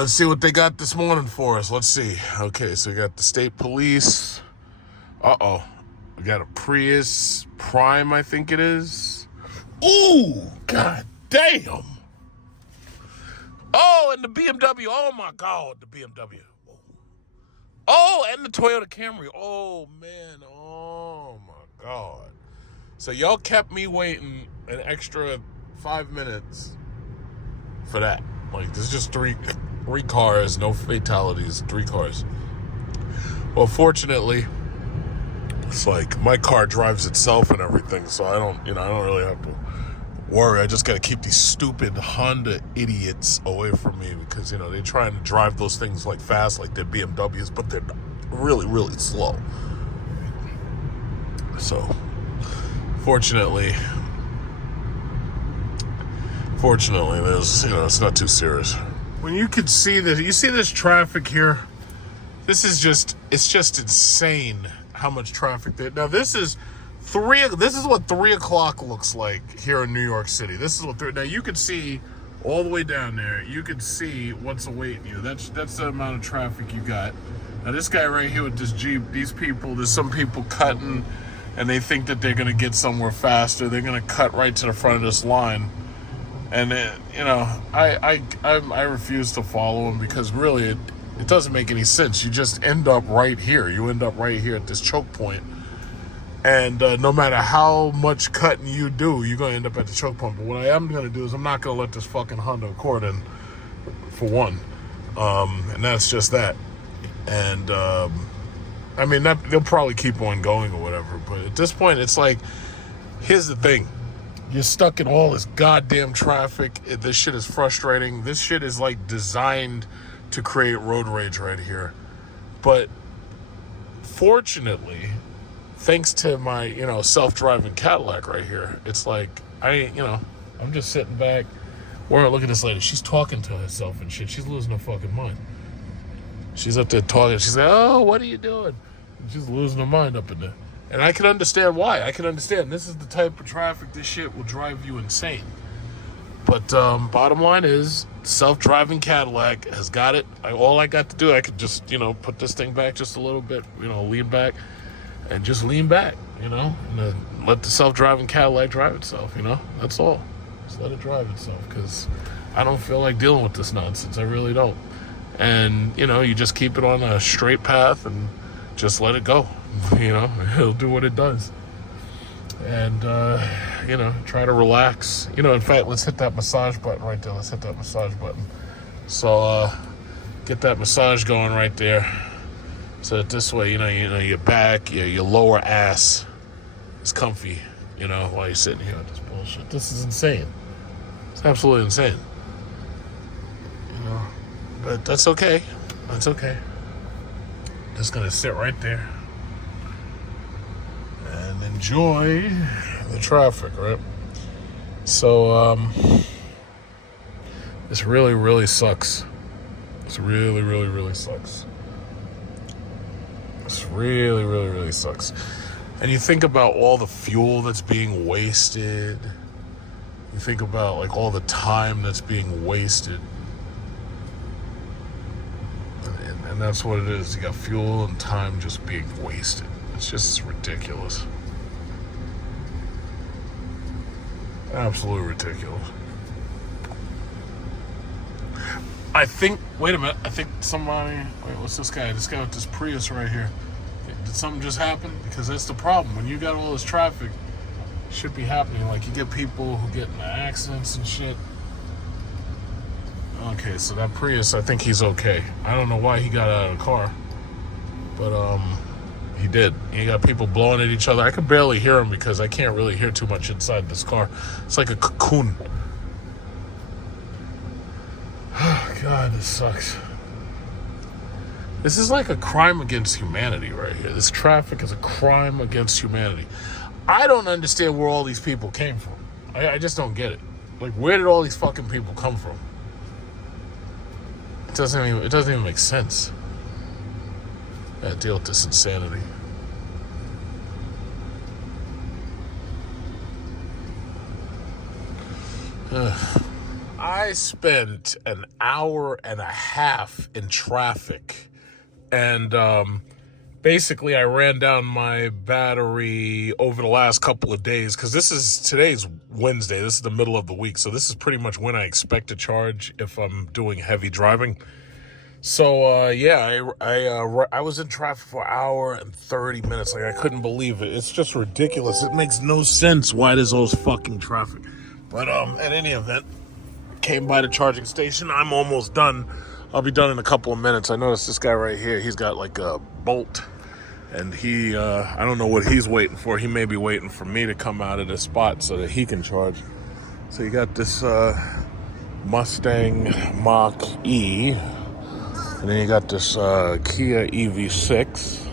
let's see what they got this morning for us. Let's see. Okay, so we got the state police. Uh-oh. We got a Prius Prime, I think it is. Ooh, god damn. Oh, and the BMW. Oh, my God, the BMW. Oh, and the Toyota Camry. Oh, man. Oh, my God. So y'all kept me waiting an extra 5 minutes for that. Like, there's just three cars, no fatalities, 3 cars. Well, fortunately, it's like my car drives itself and everything, so I don't really have to worry. I just got to keep these stupid Honda idiots away from me because, they're trying to drive those things like fast, like they're BMWs, but they're really, really slow. So, fortunately, there's, it's not too serious. When you can see this, you see this traffic here. It's just insane how much traffic there. Now this is what 3 o'clock looks like here in New York City. This is what now you can see all the way down there. You can see what's awaiting you. That's the amount of traffic you got. Now this guy right here with this Jeep, there's some people cutting, and they think that they're gonna get somewhere faster. They're gonna cut right to the front of this line. And I refuse to follow him because really it doesn't make any sense. You just end up right here. You end up right here at this choke point. And no matter how much cutting you do, you're going to end up at the choke point. But what I am going to do is I'm not going to let this fucking Honda Accord in, for one. And that's just that. And, they'll probably keep on going or whatever. But at this point, it's like, here's the thing. You're stuck in all this goddamn traffic. This shit is frustrating. This shit is like designed to create road rage right here. But fortunately, thanks to my, self-driving Cadillac right here, it's like, I'm just sitting back. Look at this lady. She's talking to herself and shit. She's losing her fucking mind. She's up there talking. She's like, oh, what are you doing? And she's losing her mind up in there. And I can understand why. I can understand. This is the type of traffic, this shit will drive you insane. But bottom line is, self-driving Cadillac has got it. All I got to do, I could just, put this thing back just a little bit, lean back, and just lean back, and then let the self-driving Cadillac drive itself, That's all. Just let it drive itself, because I don't feel like dealing with this nonsense. I really don't. And, you just keep it on a straight path and just let it go. It'll do what it does. And, try to relax. In fact, let's hit that massage button right there. Let's hit that massage button. So, get that massage going right there. So that this way, your back, your lower ass is comfy, while you're sitting here with this bullshit. This is insane. It's absolutely insane. But that's okay. That's okay. Just gonna sit right there and enjoy the traffic, right? So, this really, really sucks. This really, really, really sucks. This really, really, really sucks. And you think about all the fuel that's being wasted. You think about, like, all the time that's being wasted. And that's what it is. You got fuel and time just being wasted. It's just ridiculous. Absolutely ridiculous. Wait a minute. I think what's this guy? This guy with this Prius right here. Did something just happen? Because that's the problem. When you got all this traffic, it should be happening. Like, you get people who get into accidents and shit. Okay, so that Prius, I think he's okay. I don't know why he got out of the car. But, he did. You got people blowing at each other. I could barely hear him because I can't really hear too much inside this car. It's like a cocoon. God, this sucks. This is like a crime against humanity right here. This traffic is a crime against humanity. I don't understand where all these people came from. I just don't get it. Like, where did all these fucking people come from? It doesn't even make sense. I gotta deal with this insanity. I spent an hour and a half in traffic, and basically I ran down my battery over the last couple of days, because today's Wednesday. This is the middle of the week, so this is pretty much when I expect to charge if I'm doing heavy driving. So yeah, I was in traffic for an hour and 30 minutes. Like, I couldn't believe it. It's just ridiculous. It makes no sense why there's all this fucking traffic. But at any event, came by the charging station. I'm almost done. I'll be done in a couple of minutes. I noticed this guy right here. He's got like a Bolt, and I don't know what he's waiting for. He may be waiting for me to come out of this spot so that he can charge. So you got this Mustang Mach-E, and then you got this Kia EV6.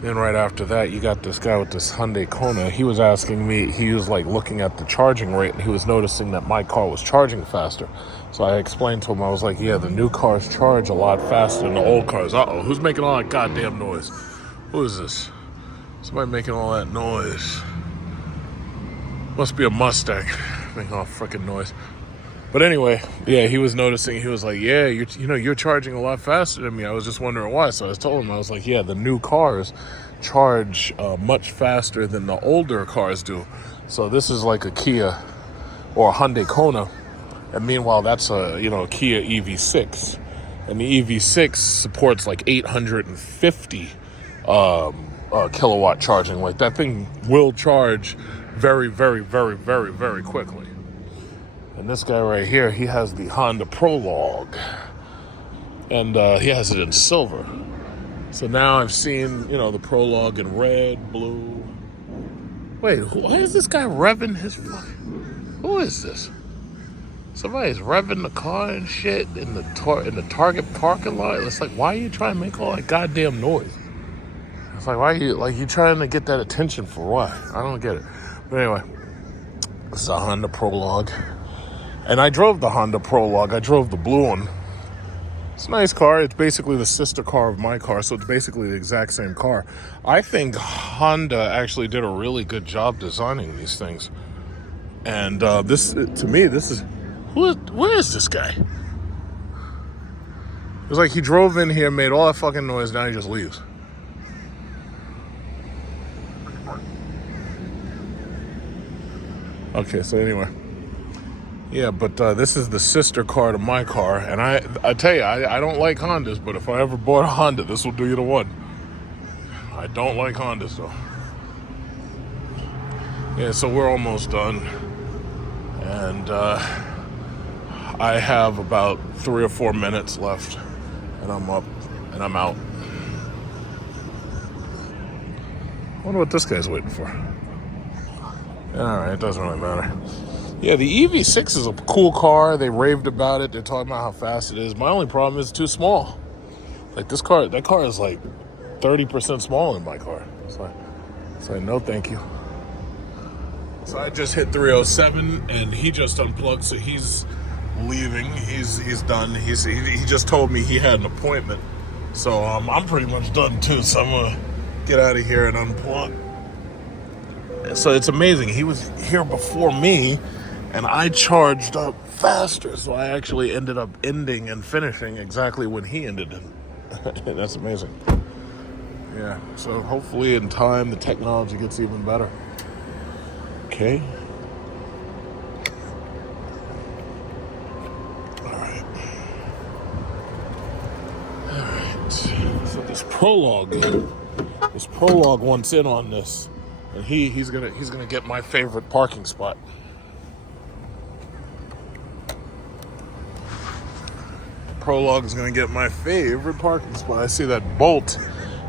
Then right after that, you got this guy with this Hyundai Kona. He was asking me, he was like looking at the charging rate, and he was noticing that my car was charging faster. So I explained to him, I was like, yeah, the new cars charge a lot faster than the old cars. Uh-oh, who's making all that goddamn noise? Who is this? Somebody making all that noise. Must be a Mustang making all freaking noise. But anyway, yeah, he was noticing. He was like, yeah, you're charging a lot faster than me. I was just wondering why. So I told him, I was like, yeah, the new cars charge much faster than the older cars do. So this is like a Kia or a Hyundai Kona. And meanwhile, that's a Kia EV6. And the EV6 supports like 850 kilowatt charging. Like, that thing will charge very, very, very, very, very quickly. And this guy right here, he has the Honda Prologue, and he has it in silver. So now I've seen, the Prologue in red, blue. Wait, why is this guy revving his fucking... Who is this? Somebody's revving the car and shit in the Target parking lot. It's like, why are you trying to make all that goddamn noise? It's like, why are you trying to get that attention for what? I don't get it. But anyway, this is a Honda Prologue. And I drove the Honda Prologue. I drove the blue one. It's a nice car. It's basically the sister car of my car, so it's basically the exact same car. I think Honda actually did a really good job designing these things. And this, to me, this is... Where is this guy? It was like he drove in here, made all that fucking noise, now he just leaves. Okay, so anyway. Yeah, but this is the sister car to my car, and I tell you, I don't like Hondas, but if I ever bought a Honda, this will do you the one. I don't like Hondas, though. Yeah, so we're almost done, and I have about 3 or 4 minutes left, and I'm up, and I'm out. I wonder what this guy's waiting for. All right, it doesn't really matter. Yeah, the EV6 is a cool car. They raved about it. They're talking about how fast it is. My only problem is it's too small. Like, that car is like 30% smaller than my car. So no thank you. So I just hit 307, and he just unplugged, so he's leaving. He's done. He just told me he had an appointment. So I'm pretty much done too. So I'm gonna get out of here and unplug. So it's amazing. He was here before me, and I charged up faster, so I actually ended up ending and finishing exactly when he ended it. That's amazing. Yeah, so hopefully in time the technology gets even better. Okay. All right. So this Prologue wants in on this, and he's gonna get my favorite parking spot. Prologue is going to get my favorite parking spot. I see that Bolt.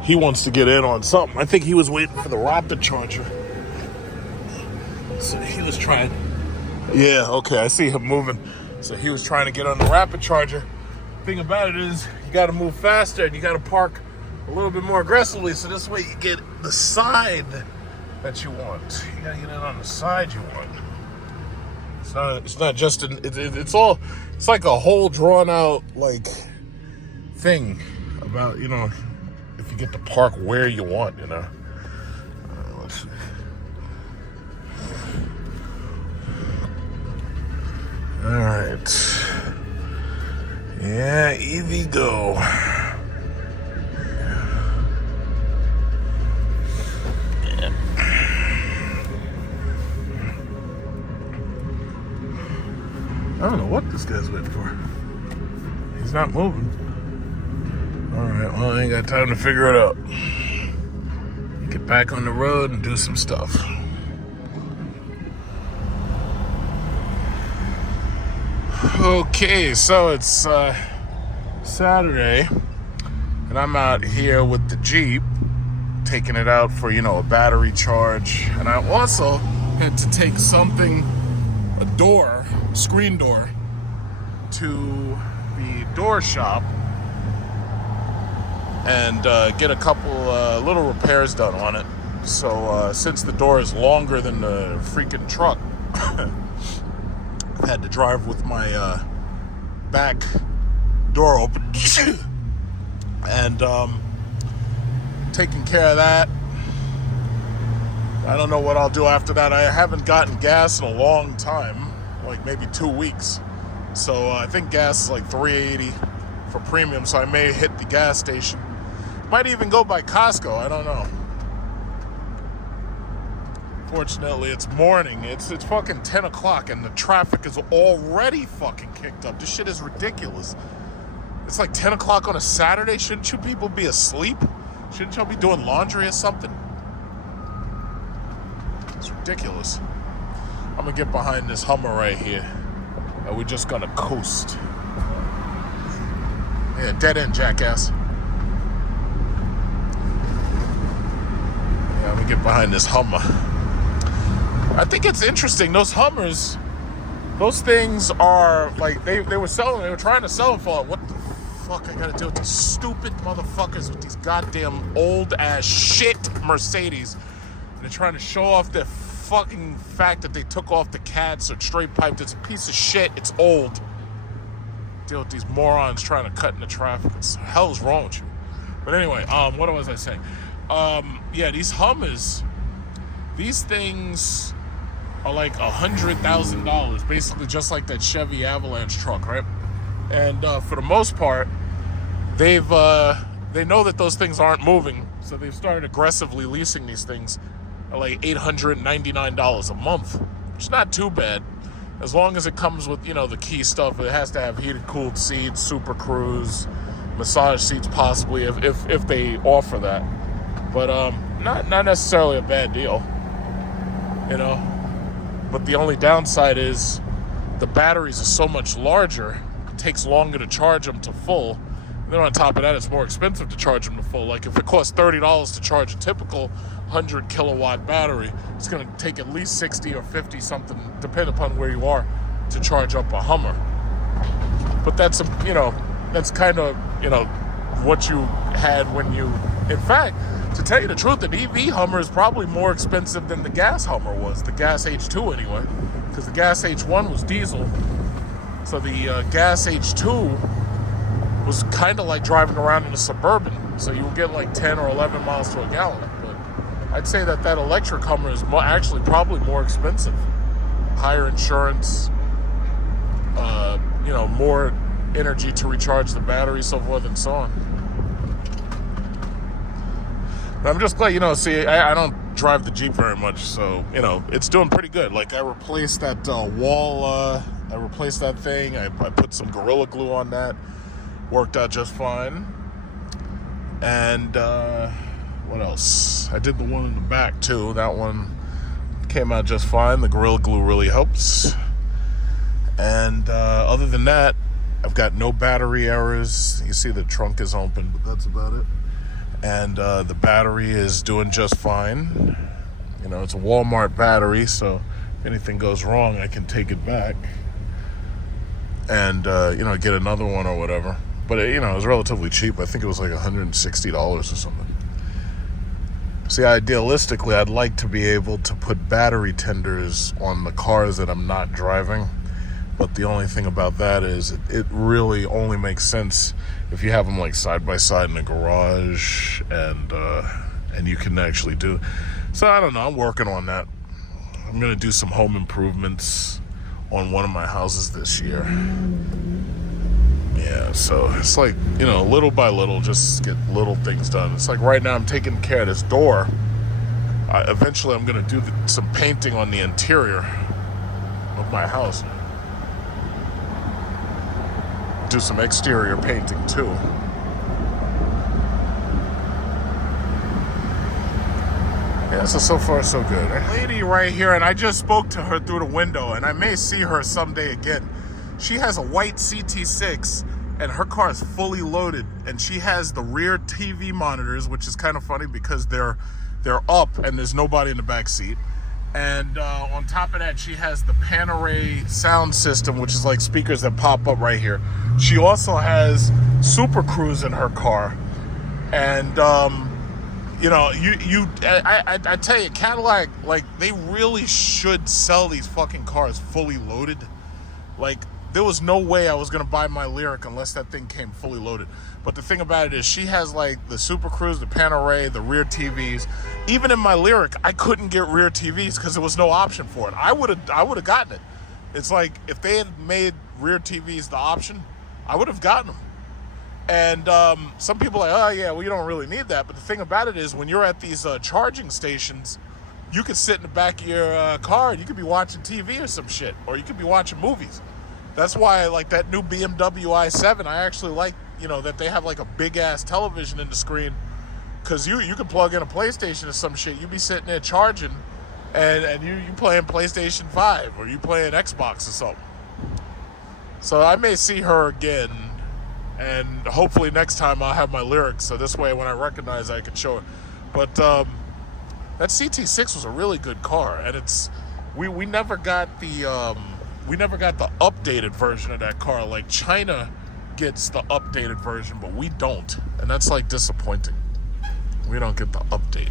He wants to get in on something. I think he was waiting for the rapid charger. So he was trying. Yeah, okay, I see him moving. So he was trying to get on the rapid charger. Thing about it is, you got to move faster and you got to park a little bit more aggressively, so this way you get the side that you want. You got to get in on the side you want. It's not just it's like a whole drawn out like thing about, if you get to park where you want, let's see. Alright. Yeah, EV go. Yeah. I don't know what this guy's waiting for. He's not moving. Alright, well, I ain't got time to figure it out. Get back on the road and do some stuff. Okay, so it's Saturday, and I'm out here with the Jeep, taking it out for, a battery charge. And I also had to take a screen door, to the door shop and get a couple little repairs done on it. So since the door is longer than the freaking truck, I've had to drive with my back door open and taking care of that. I don't know what I'll do after that. I haven't gotten gas in a long time, like maybe 2 weeks. So I think gas is like $3.80 for premium, so I may hit the gas station. Might even go by Costco, I don't know. Fortunately, it's morning. It's fucking 10 o'clock and the traffic is already fucking kicked up. This shit is ridiculous. It's like 10 o'clock on a Saturday. Shouldn't you people be asleep? Shouldn't y'all be doing laundry or something? It's ridiculous. I'm gonna get behind this Hummer right here. And we're just gonna coast. Yeah, dead end, jackass. Yeah, I'm gonna get behind this Hummer. I think it's interesting. Those Hummers, those things are like they were trying to sell them for what the fuck I gotta do with these stupid motherfuckers with these goddamn old ass shit Mercedes. They're trying to show off their fucking fact that they took off the CAD, so it's straight piped. It's a piece of shit. It's old. Deal with these morons trying to cut into traffic. What the hell is wrong with you? But anyway, what was I saying? Yeah, these Hummers, these things are like $100,000, basically just like that Chevy Avalanche truck, right? And for the most part, they know that those things aren't moving, so they've started aggressively leasing these things at like $899 a month, which is not too bad, as long as it comes with the key stuff. It has to have heated, cooled seats, Super Cruise, massage seats, possibly if they offer that. But not necessarily a bad deal, But the only downside is the batteries are so much larger, it takes longer to charge them to full. And then on top of that, it's more expensive to charge them to full. Like if it costs $30 to charge a typical 100 kilowatt battery, it's going to take at least 60 or 50 something, depending upon where you are, to charge up a Hummer. But that's that's kind of what you had when you, in fact, to tell you the truth, an EV Hummer is probably more expensive than the gas Hummer was, the gas H2 anyway, because the gas H1 was diesel. So the gas H2 was kind of like driving around in a Suburban, so you would get like 10 or 11 miles to a gallon. But I'd say that electric Hummer is actually probably more expensive. Higher insurance, more energy to recharge the battery, so forth and so on. But I'm just glad, I don't drive the Jeep very much, so, it's doing pretty good. Like, I replaced that wall, I replaced that thing, I put some Gorilla Glue on that, worked out just fine. And, what else? I did the one in the back, too. That one came out just fine. The Gorilla Glue really helps. And, other than that, I've got no battery errors. You see the trunk is open, but that's about it. And the battery is doing just fine. It's a Walmart battery, so if anything goes wrong, I can take it back and, get another one or whatever. But, it was relatively cheap. I think it was like $160 or something. See, idealistically, I'd like to be able to put battery tenders on the cars that I'm not driving. But the only thing about that is it really only makes sense if you have them like side by side in a garage and you can actually do. So I don't know. I'm working on that. I'm going to do some home improvements on one of my houses this year. Yeah, so it's like, you know, little by little, just get little things done. It's like right now I'm taking care of this door. Eventually I'm going to do some painting on the interior of my house. Do some exterior painting too. Yeah, so far so good. A lady right here, and I just spoke to her through the window, and I may see her someday again. She has a white CT6, and her car is fully loaded, and she has the rear TV monitors, which is kind of funny because they're up and there's nobody in the back seat. And on top of that, she has the Panerai sound system, which is like speakers that pop up right here. She also has Super Cruise in her car. And, you know, I tell you, Cadillac, like, they really should sell these fucking cars fully loaded. Like, there was no way I was going to buy my Lyriq unless that thing came fully loaded. But the thing about it is she has, like, the Super Cruise, the Panerai, the rear TVs. Even in my Lyriq, I couldn't get rear TVs because there was no option for it. I would have gotten it. It's like, if they had made rear TVs the option, I would have gotten them. And some people are like, oh, yeah, well, you don't really need that. But the thing about it is when you're at these charging stations, you could sit in the back of your car and you could be watching TV or some shit. Or you could be watching movies. That's why, like, that new BMW i7, I actually like, you know, that they have, like, a big-ass television in the screen. Because you can plug in a PlayStation or some shit. You be sitting there charging, and you playing PlayStation 5, or you playing Xbox or something. So I may see her again, and hopefully next time I'll have my Lyriq, so this way when I recognize I can show it. But that CT6 was a really good car, and it's we never got the updated version of that car. Like, China gets the updated version, but we don't, and that's like disappointing. We don't get the update.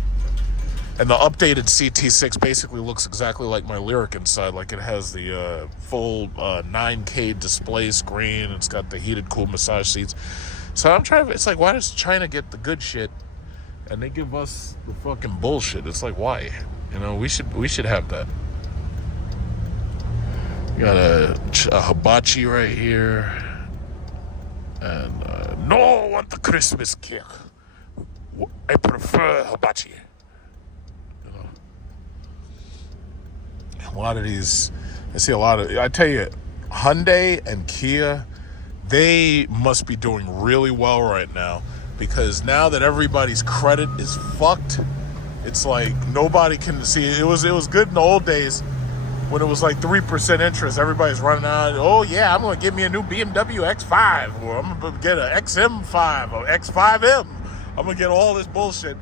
And the updated CT6 basically looks exactly like my Lyriq inside. Like, it has the full 9K display screen. It's got the heated, cool massage seats. So I'm trying to, it's like, why does China get the good shit and they give us the fucking bullshit? It's like, why? You know, we should have that. Got a hibachi right here. And no, I want the Christmas cake. I prefer hibachi. You know, a lot of these, I tell you, Hyundai and Kia, they must be doing really well right now, because now that everybody's credit is fucked, it's like nobody can see. It was good in the old days when it was like 3% interest. Everybody's running out. Oh yeah, I'm gonna get me a new BMW X5, or I'm gonna get an XM5 or X5M. I'm gonna get all this bullshit.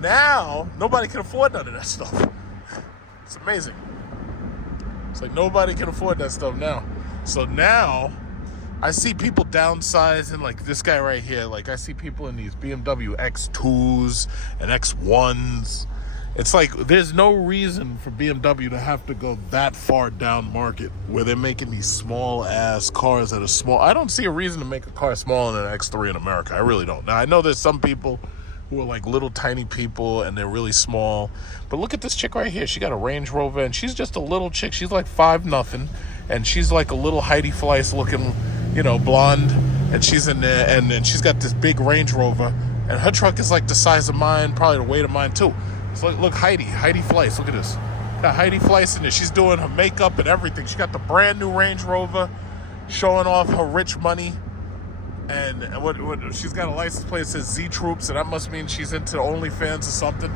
Now nobody can afford none of that stuff. It's amazing. It's like nobody can afford that stuff now. So now I see people downsizing, like this guy right here. Like, I see people in these BMW X2s and X1s. It's like there's no reason for BMW to have to go that far down market where they're making these small ass cars that are small. I don't see a reason to make a car smaller than an X3 in America. I really don't. Now, I know there's some people who are like little tiny people and they're really small. But look at this chick right here. She got a Range Rover and she's just a little chick. She's like 5'0", and she's like a little Heidi Fleiss looking, you know, blonde. And she's in there, and she's got this big Range Rover, and her truck is like the size of mine, probably the weight of mine too. So look, Heidi Fleiss, look at this. Got Heidi Fleiss in there. She's doing her makeup and everything. She got the brand new Range Rover, showing off her rich money. And what she's got a license plate that says Z Troops, and that must mean she's into OnlyFans or something.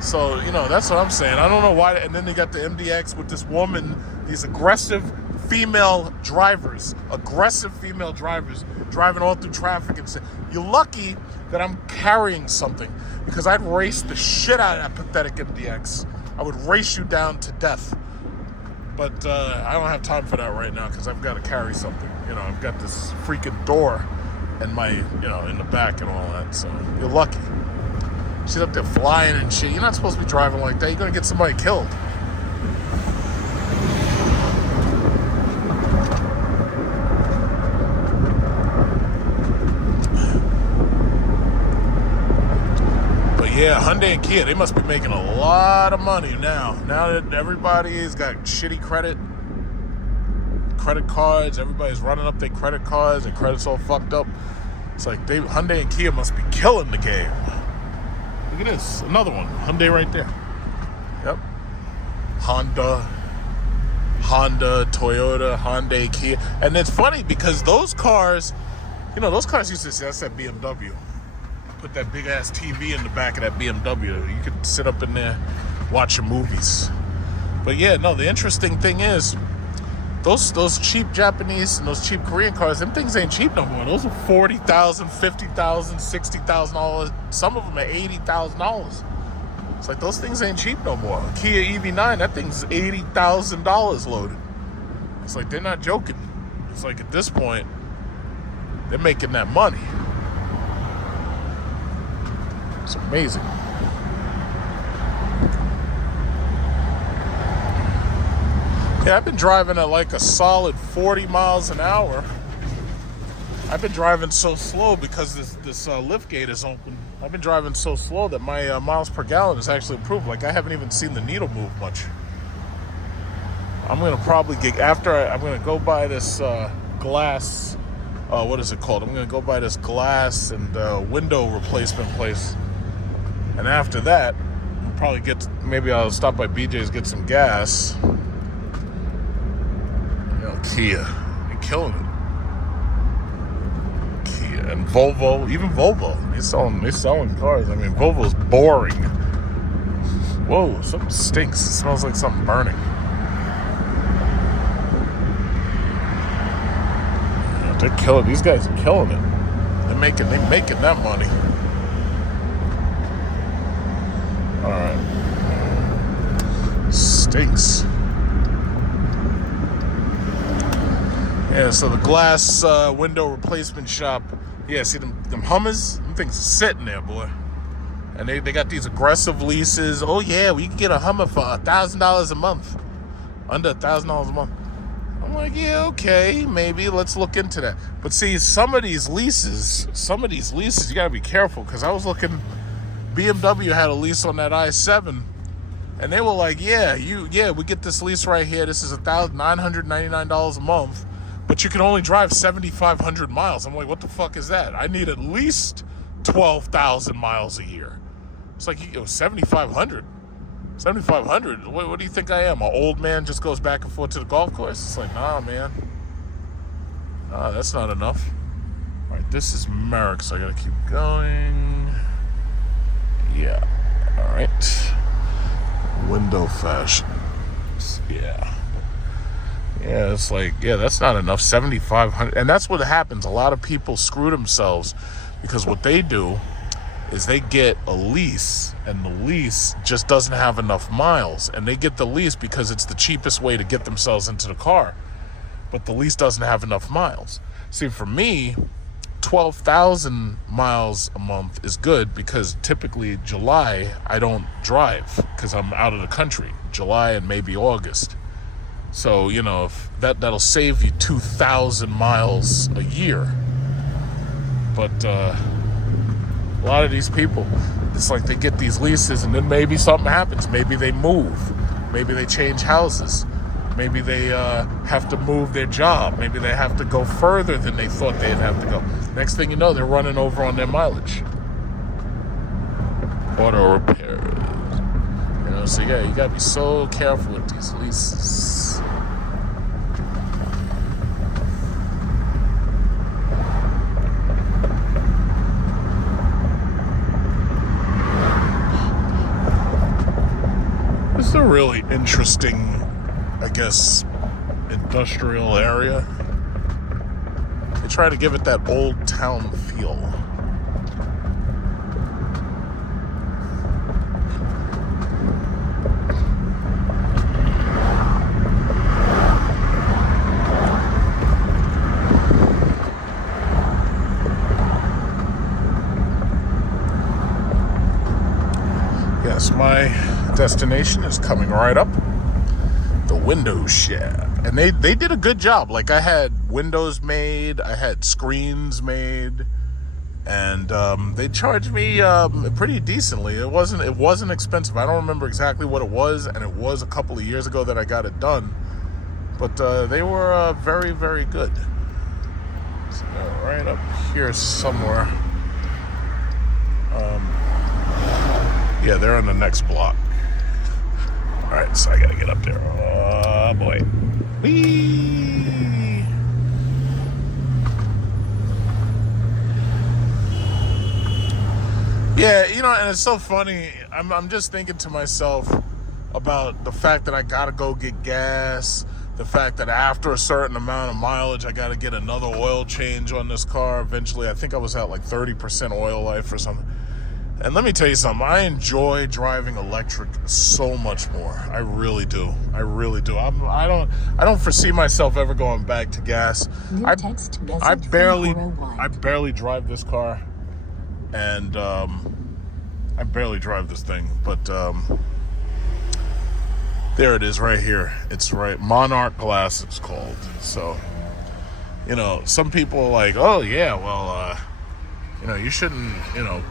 So, you know, that's what I'm saying. I don't know why. And then they got the MDX with this woman, these aggressive female drivers driving all through traffic and say, you're lucky that I'm carrying something, because I'd race the shit out of that pathetic MDX. I would race you down to death. But I don't have time for that right now, because I've got to carry something. You know, I've got this freaking door and my, you know, in the back and all that. So you're lucky. She's up there flying and shit. You're not supposed to be driving like that. You're going to get somebody killed. Yeah, Hyundai and Kia, they must be making a lot of money now. Now that everybody's got shitty credit, credit cards. Everybody's running up their credit cards. Their credit's all fucked up. It's like Hyundai and Kia must be killing the game. Look at this. Another one. Hyundai right there. Yep. Honda, Toyota, Hyundai, Kia. And it's funny because those cars, you know, those cars used to say, that's that BMW. Put that big ass TV in the back of that BMW. You could sit up in there, watch your movies. But yeah, no, the interesting thing is, those cheap Japanese and those cheap Korean cars, them things ain't cheap no more. Those are $40,000, $50,000, $60,000. Some of them are $80,000. It's like those things ain't cheap no more. A Kia EV9, that thing's $80,000 loaded. It's like they're not joking. It's like at this point, they're making that money. It's amazing. Yeah, I've been driving at like a solid 40 miles an hour. I've been driving so slow because this lift gate is open. I've been driving so slow that my miles per gallon has actually improved. Like I haven't even seen the needle move much. I'm gonna probably get I'm gonna go buy this glass. What is it called? I'm gonna go buy this glass and window replacement place. And after that, I'll probably maybe I'll stop by BJ's, get some gas. You know, Kia, they're killing it. Kia and Volvo, even Volvo, they're selling cars. I mean, Volvo's boring. Whoa, something stinks. It smells like something burning. Yeah, they're killing. These guys are killing it. They're making that money. All right. Stinks. Yeah, so the glass window replacement shop. Yeah, see them Hummers? Them things are sitting there, boy. And they got these aggressive leases. Oh yeah, we can get a Hummer for $1,000 a month. Under $1,000 a month. I'm like, yeah, okay, maybe. Let's look into that. But see, some of these leases, you gotta be careful, because I was looking. BMW had a lease on that i7, and they were like, yeah, we get this lease right here. This is $999 a month, but you can only drive 7,500 miles. I'm like, what the fuck is that? I need at least 12,000 miles a year. It's like, 7,500. 7,500. What do you think I am? An old man just goes back and forth to the golf course? It's like, nah, man. Nah, that's not enough. All right, this is Merrick, so I gotta keep going. Yeah, all right. Window fashion. Yeah, it's like, yeah, that's not enough. 7,500, and that's what happens. A lot of people screw themselves because what they do is they get a lease, and the lease just doesn't have enough miles, and they get the lease because it's the cheapest way to get themselves into the car, but the lease doesn't have enough miles. See, for me, 12,000 miles a month is good because typically July I don't drive because I'm out of the country. July and maybe August. So, if that'll save you 2,000 miles a year. But a lot of these people, it's like they get these leases and then maybe something happens. Maybe they move. Maybe they change houses. Maybe they have to move their job. Maybe they have to go further than they thought they'd have to go. Next thing you know, they're running over on their mileage. Auto repairs. So yeah, you gotta be so careful with these leases. This is a really interesting, I guess, industrial area. They try to give it that old town feel. Yes, my destination is coming right up. The window shed. And they did a good job. Like, I had windows made, I had screens made, and they charged me pretty decently. It wasn't expensive. I don't remember exactly what it was, and it was a couple of years ago that I got it done. But they were very, very good. So they're right up here somewhere. Yeah, they're on the next block. All right, so I gotta get up there. Oh boy. Whee! Yeah, you know, and it's so funny. I'm just thinking to myself about the fact that I gotta go get gas, the fact that after a certain amount of mileage, I gotta get another oil change on this car. Eventually, I think I was at like 30% oil life or something. And let me tell you something, I enjoy driving electric so much more. I really do. I really do. I don't foresee myself ever going back to gas. I barely drive this car, and I barely drive this thing, but there it is right here. It's right, Monarch Glass it's called. So, you know, some people are like, oh yeah, well, you know, you shouldn't, you know,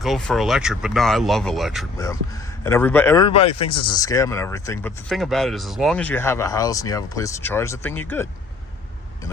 go for electric, but no, I love electric, man. And everybody thinks it's a scam and everything, but the thing about it is, as long as you have a house and you have a place to charge the thing, you're good. You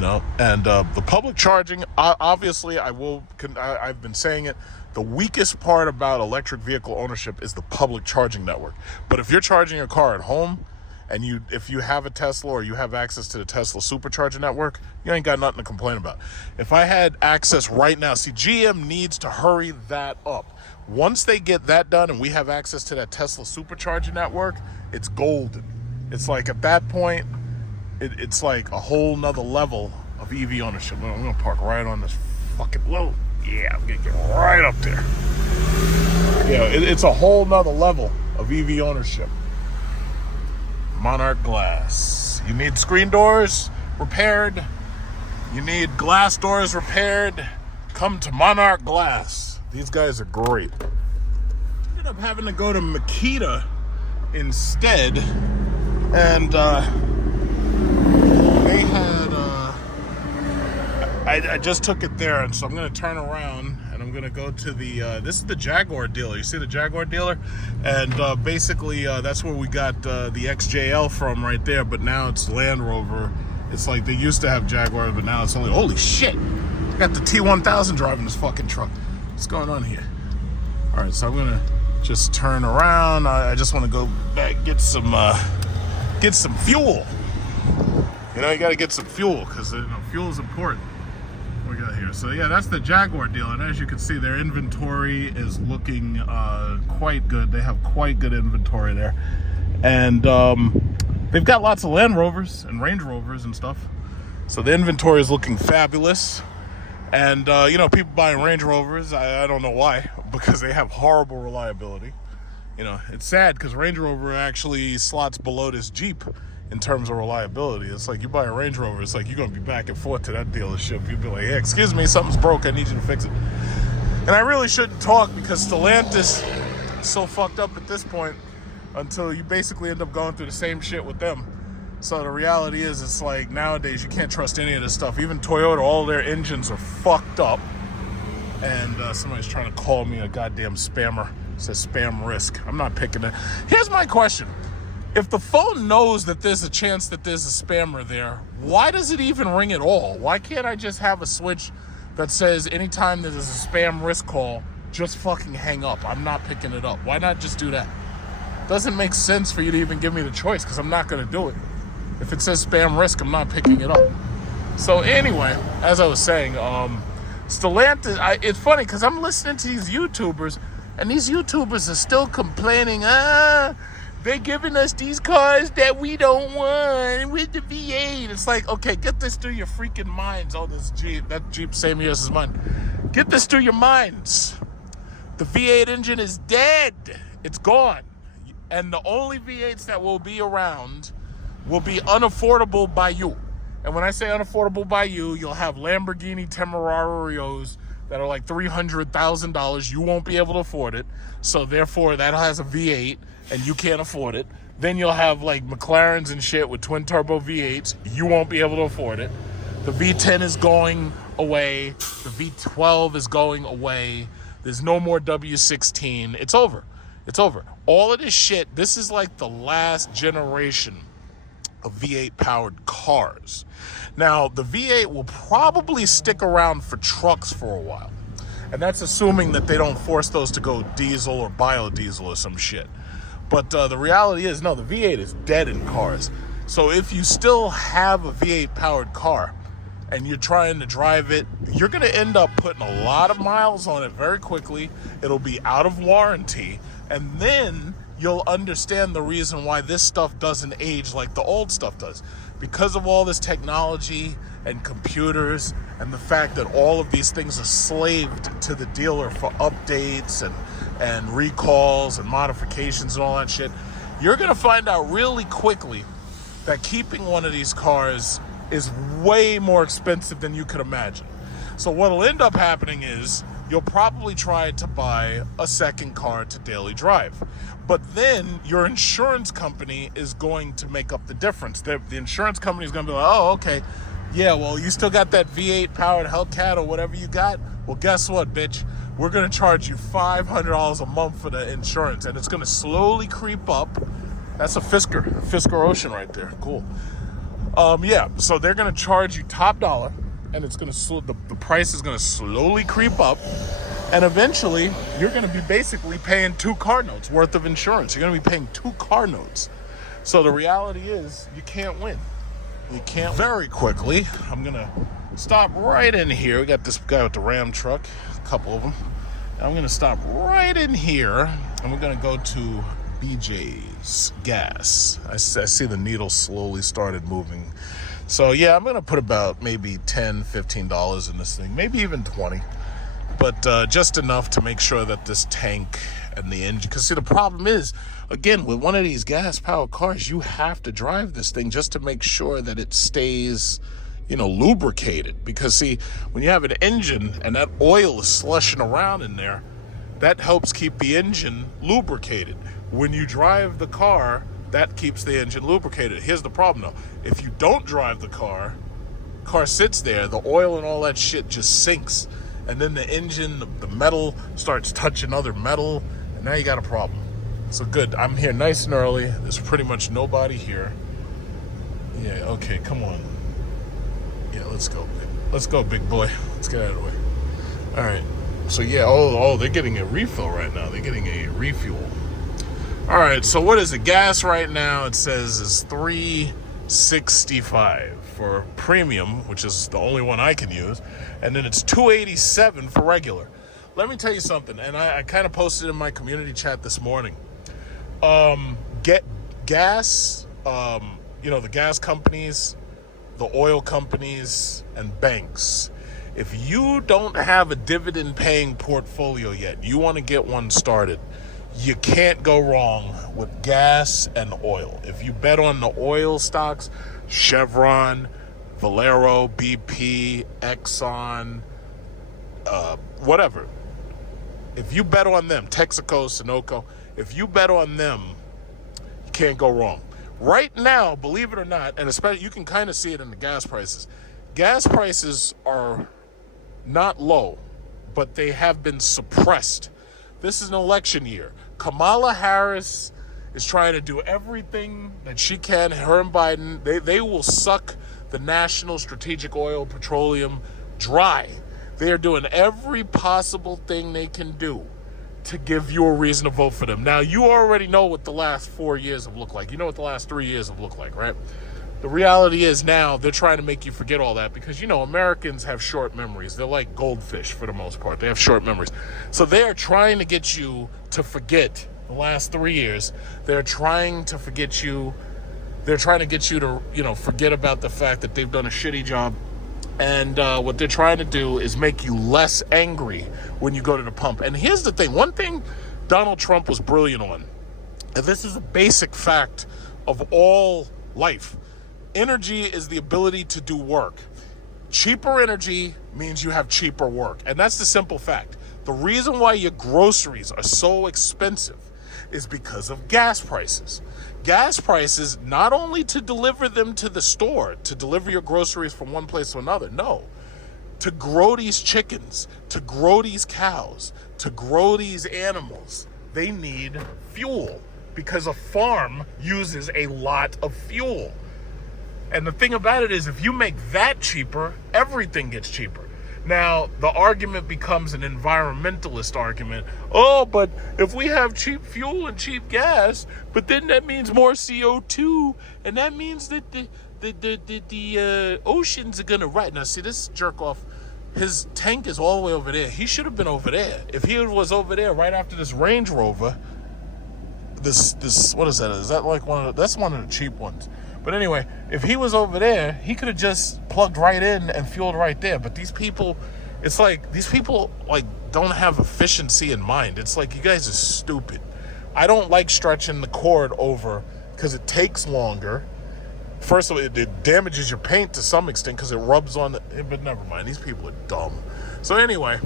know, and the public charging, obviously, I've been saying it. The weakest part about electric vehicle ownership is the public charging network. But if you're charging your car at home, and if you have a Tesla or you have access to the Tesla Supercharger network, you ain't got nothing to complain about. If I had access right now, see, GM needs to hurry that up. Once they get that done and we have access to that Tesla Supercharger network, it's golden. It's like at that point, it's like a whole nother level of EV ownership. I'm gonna park right on this fucking load. Yeah, I'm gonna get right up there. Yeah, it's a whole nother level of EV ownership. Monarch Glass. You need screen doors repaired. You need glass doors repaired. Come to Monarch Glass. These guys are great. Ended up having to go to Makita instead, and they had I just took it there, and so I'm gonna turn around and I'm gonna go to the this is the Jaguar dealer. You see the Jaguar dealer? And basically that's where we got the XJL from right there, but now it's Land Rover. It's like they used to have Jaguar, but now it's only, holy shit, I got the T1000 driving this fucking truck. What's going on here? All right, so I'm gonna just turn around. I just want to go back, get some fuel. You know, you got to get some fuel, because you know, fuel is important. What we got here? So yeah, that's the Jaguar deal, and as you can see, their inventory is looking quite good. They have quite good inventory there, and they've got lots of Land Rovers and Range Rovers and stuff. So the inventory is looking fabulous. And you know, people buying Range Rovers, I don't know why, because they have horrible reliability. You know, it's sad because Range Rover actually slots below this Jeep in terms of reliability. It's like you buy a Range Rover, it's like you're gonna be back and forth to that dealership. You'd be like, hey, excuse me, something's broke, I need you to fix it. And I really shouldn't talk, because Stellantis is so fucked up at this point until you basically end up going through the same shit with them. So the reality is, it's like nowadays you can't trust any of this stuff. Even Toyota, all their engines are fucked up. And somebody's trying to call me a goddamn spammer. It says spam risk. I'm not picking it. Here's my question. If the phone knows that there's a chance that there's a spammer there, why does it even ring at all? Why can't I just have a switch that says anytime there's a spam risk call, just fucking hang up? I'm not picking it up. Why not just do that? Doesn't make sense for you to even give me the choice, because I'm not going to do it. If it says spam risk, I'm not picking it up. So anyway, as I was saying, Stellantis, it's funny because I'm listening to these YouTubers, and these YouTubers are still complaining, they're giving us these cars that we don't want with the V8. It's like, okay, get this through your freaking minds. Oh, this Jeep, that Jeep same year as mine. Get this through your minds. The V8 engine is dead. It's gone. And the only V8s that will be around will be unaffordable by you. And when I say unaffordable by you, you'll have Lamborghini Temerarios that are like $300,000. You won't be able to afford it. So therefore, that has a V8 and you can't afford it. Then you'll have like McLarens and shit with twin turbo V8s. You won't be able to afford it. The V10 is going away. The V12 is going away. There's no more W16. It's over. It's over. All of this shit, this is like the last generation of V8 powered cars. Now, the V8 will probably stick around for trucks for a while. And that's assuming that they don't force those to go diesel or biodiesel or some shit. But the reality is, no, the V8 is dead in cars. So if you still have a V8 powered car and you're trying to drive it, you're going to end up putting a lot of miles on it very quickly. It'll be out of warranty. And then you'll understand the reason why this stuff doesn't age like the old stuff does. Because of all this technology and computers and the fact that all of these things are slaved to the dealer for updates and recalls and modifications and all that shit, you're going to find out really quickly that keeping one of these cars is way more expensive than you could imagine. So what'll end up happening is you'll probably try to buy a second car to daily drive. But then your insurance company is going to make up the difference. The insurance company is going to be like, oh, okay, yeah, well, you still got that V8 powered Hellcat or whatever you got? Well, guess what, bitch? We're going to charge you $500 a month for the insurance, and it's going to slowly creep up. That's a Fisker Ocean right there. Cool. Yeah, so they're going to charge you top dollar, and it's going to the price is going to slowly creep up, and eventually you're going to be basically paying 2 car notes worth of insurance. You're going to be paying 2 car notes. So the reality is you can't win. You can't. Very quickly, I'm going to stop right in here. We got this guy with the Ram truck, a couple of them. And I'm going to stop right in here, and we're going to go to BJ's Gas. I see the needle slowly started moving. So yeah, I'm going to put about maybe $10, $15 in this thing, maybe even 20. But just enough to make sure that this tank and the engine, because see, the problem is, again, with one of these gas-powered cars, you have to drive this thing just to make sure that it stays, lubricated. Because see, when you have an engine and that oil is slushing around in there, that helps keep the engine lubricated. When you drive the car, that keeps the engine lubricated. Here's the problem though. If you don't drive the car sits there, the oil and all that shit just sinks. And then the engine, the metal starts touching other metal, and now you got a problem. So good, I'm here nice and early. There's pretty much nobody here. Yeah, okay, come on. Yeah, let's go. Let's go, big boy. Let's get out of the way. All right. So yeah, oh, they're getting a refill right now. They're getting a refuel. All right, so what is the gas right now? It says is $3.65 for premium, which is the only one I can use, and then it's $2.87 for regular. Let me tell you something, and I kind of posted in my community chat this morning. Get gas, the gas companies, the oil companies, and banks. If you don't have a dividend-paying portfolio yet, you want to get one started, you can't go wrong with gas and oil. If you bet on the oil stocks, Chevron, Valero, BP, Exxon, whatever. If you bet on them, Texaco, Sunoco, if you bet on them, you can't go wrong. Right now, believe it or not, and especially you can kind of see it in the gas prices. Gas prices are not low, but they have been suppressed. This is an election year. Kamala Harris is trying to do everything that she can. Her and Biden, they will suck the national strategic oil petroleum dry. They are doing every possible thing they can do to give you a reason to vote for them. Now, you already know what the last 4 years have looked like. You know what the last 3 years have looked like, right? The reality is now they're trying to make you forget all that because, Americans have short memories. They're like goldfish for the most part. They have short memories. So they are trying to get you to forget the last 3 years. They're trying to forget you. They're trying to get you to, forget about the fact that they've done a shitty job. And what they're trying to do is make you less angry when you go to the pump. And here's the thing. One thing Donald Trump was brilliant on, and this is a basic fact of all life. Energy is the ability to do work. Cheaper energy means you have cheaper work. And that's the simple fact. The reason why your groceries are so expensive is because of gas prices. Gas prices, not only to deliver them to the store, to deliver your groceries from one place to another, no. To grow these chickens, to grow these cows, to grow these animals, They need fuel because a farm uses a lot of fuel. And the thing about it is, if you make that cheaper, everything gets cheaper. Now, the argument becomes an environmentalist argument. Oh, but if we have cheap fuel and cheap gas, but then that means more CO2, and that means that the oceans are gonna rise. Now, see, this jerk off, his tank is all the way over there. He should have been over there. If he was over there right after this Range Rover, this what is that? Is that like that's one of the cheap ones? But anyway, if he was over there, he could have just plugged right in and fueled right there. But these people, it's like, these people like don't have efficiency in mind. It's like, you guys are stupid. I don't like stretching the cord over because it takes longer. First of all, it damages your paint to some extent because it rubs on the, but never mind. These people are dumb. So anyway,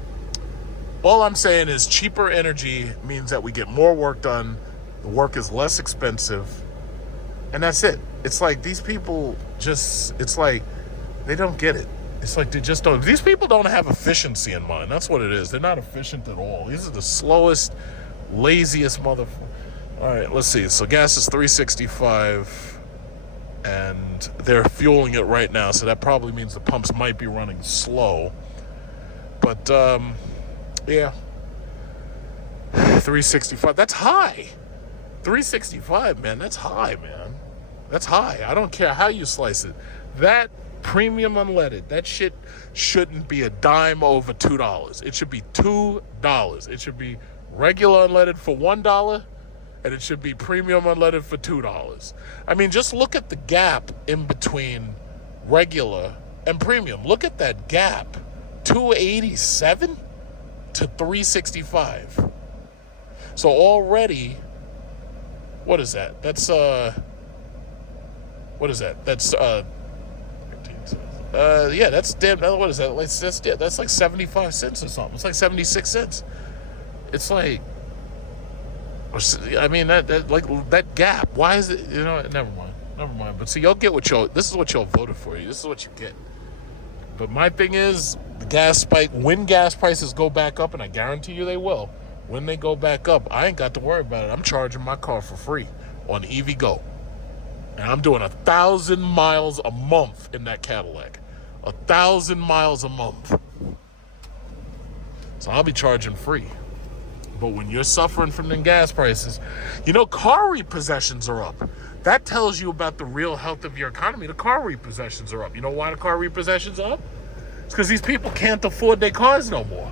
all I'm saying is cheaper energy means that we get more work done. The work is less expensive. And that's it. It's like these people just, it's like they don't get it. It's like they just don't. These people don't have efficiency in mind. That's what it is. They're not efficient at all. These are the slowest, laziest motherfuckers. All right, let's see. So gas is $3.65, and they're fueling it right now. So that probably means the pumps might be running slow. But yeah, $3.65. That's high. $3.65, man. That's high, man. That's high. I don't care how you slice it. That premium unleaded, that shit shouldn't be a dime over $2. It should be $2. It should be regular unleaded for $1, and it should be premium unleaded for $2. I mean, just look at the gap in between regular and premium. Look at that gap. $2.87 to $3.65. So already, what is that? That's what is that? That's yeah, that's damn. What is that? That's like 75 cents or something. It's like 76 cents. It's like, I mean, that like that gap. Why is it? You know, never mind. But see, you'll get what y'all. This is what y'all voted for you. This is what you get. But my thing is, the gas spike. When gas prices go back up, and I guarantee you they will. When they go back up, I ain't got to worry about it. I'm charging my car for free on EVgo. And I'm doing 1,000 miles a month in that Cadillac. 1,000 miles a month. So I'll be charging free. But when you're suffering from the gas prices, you know, car repossessions are up. That tells you about the real health of your economy. The car repossessions are up. You know why the car repossessions are up? It's because these people can't afford their cars no more.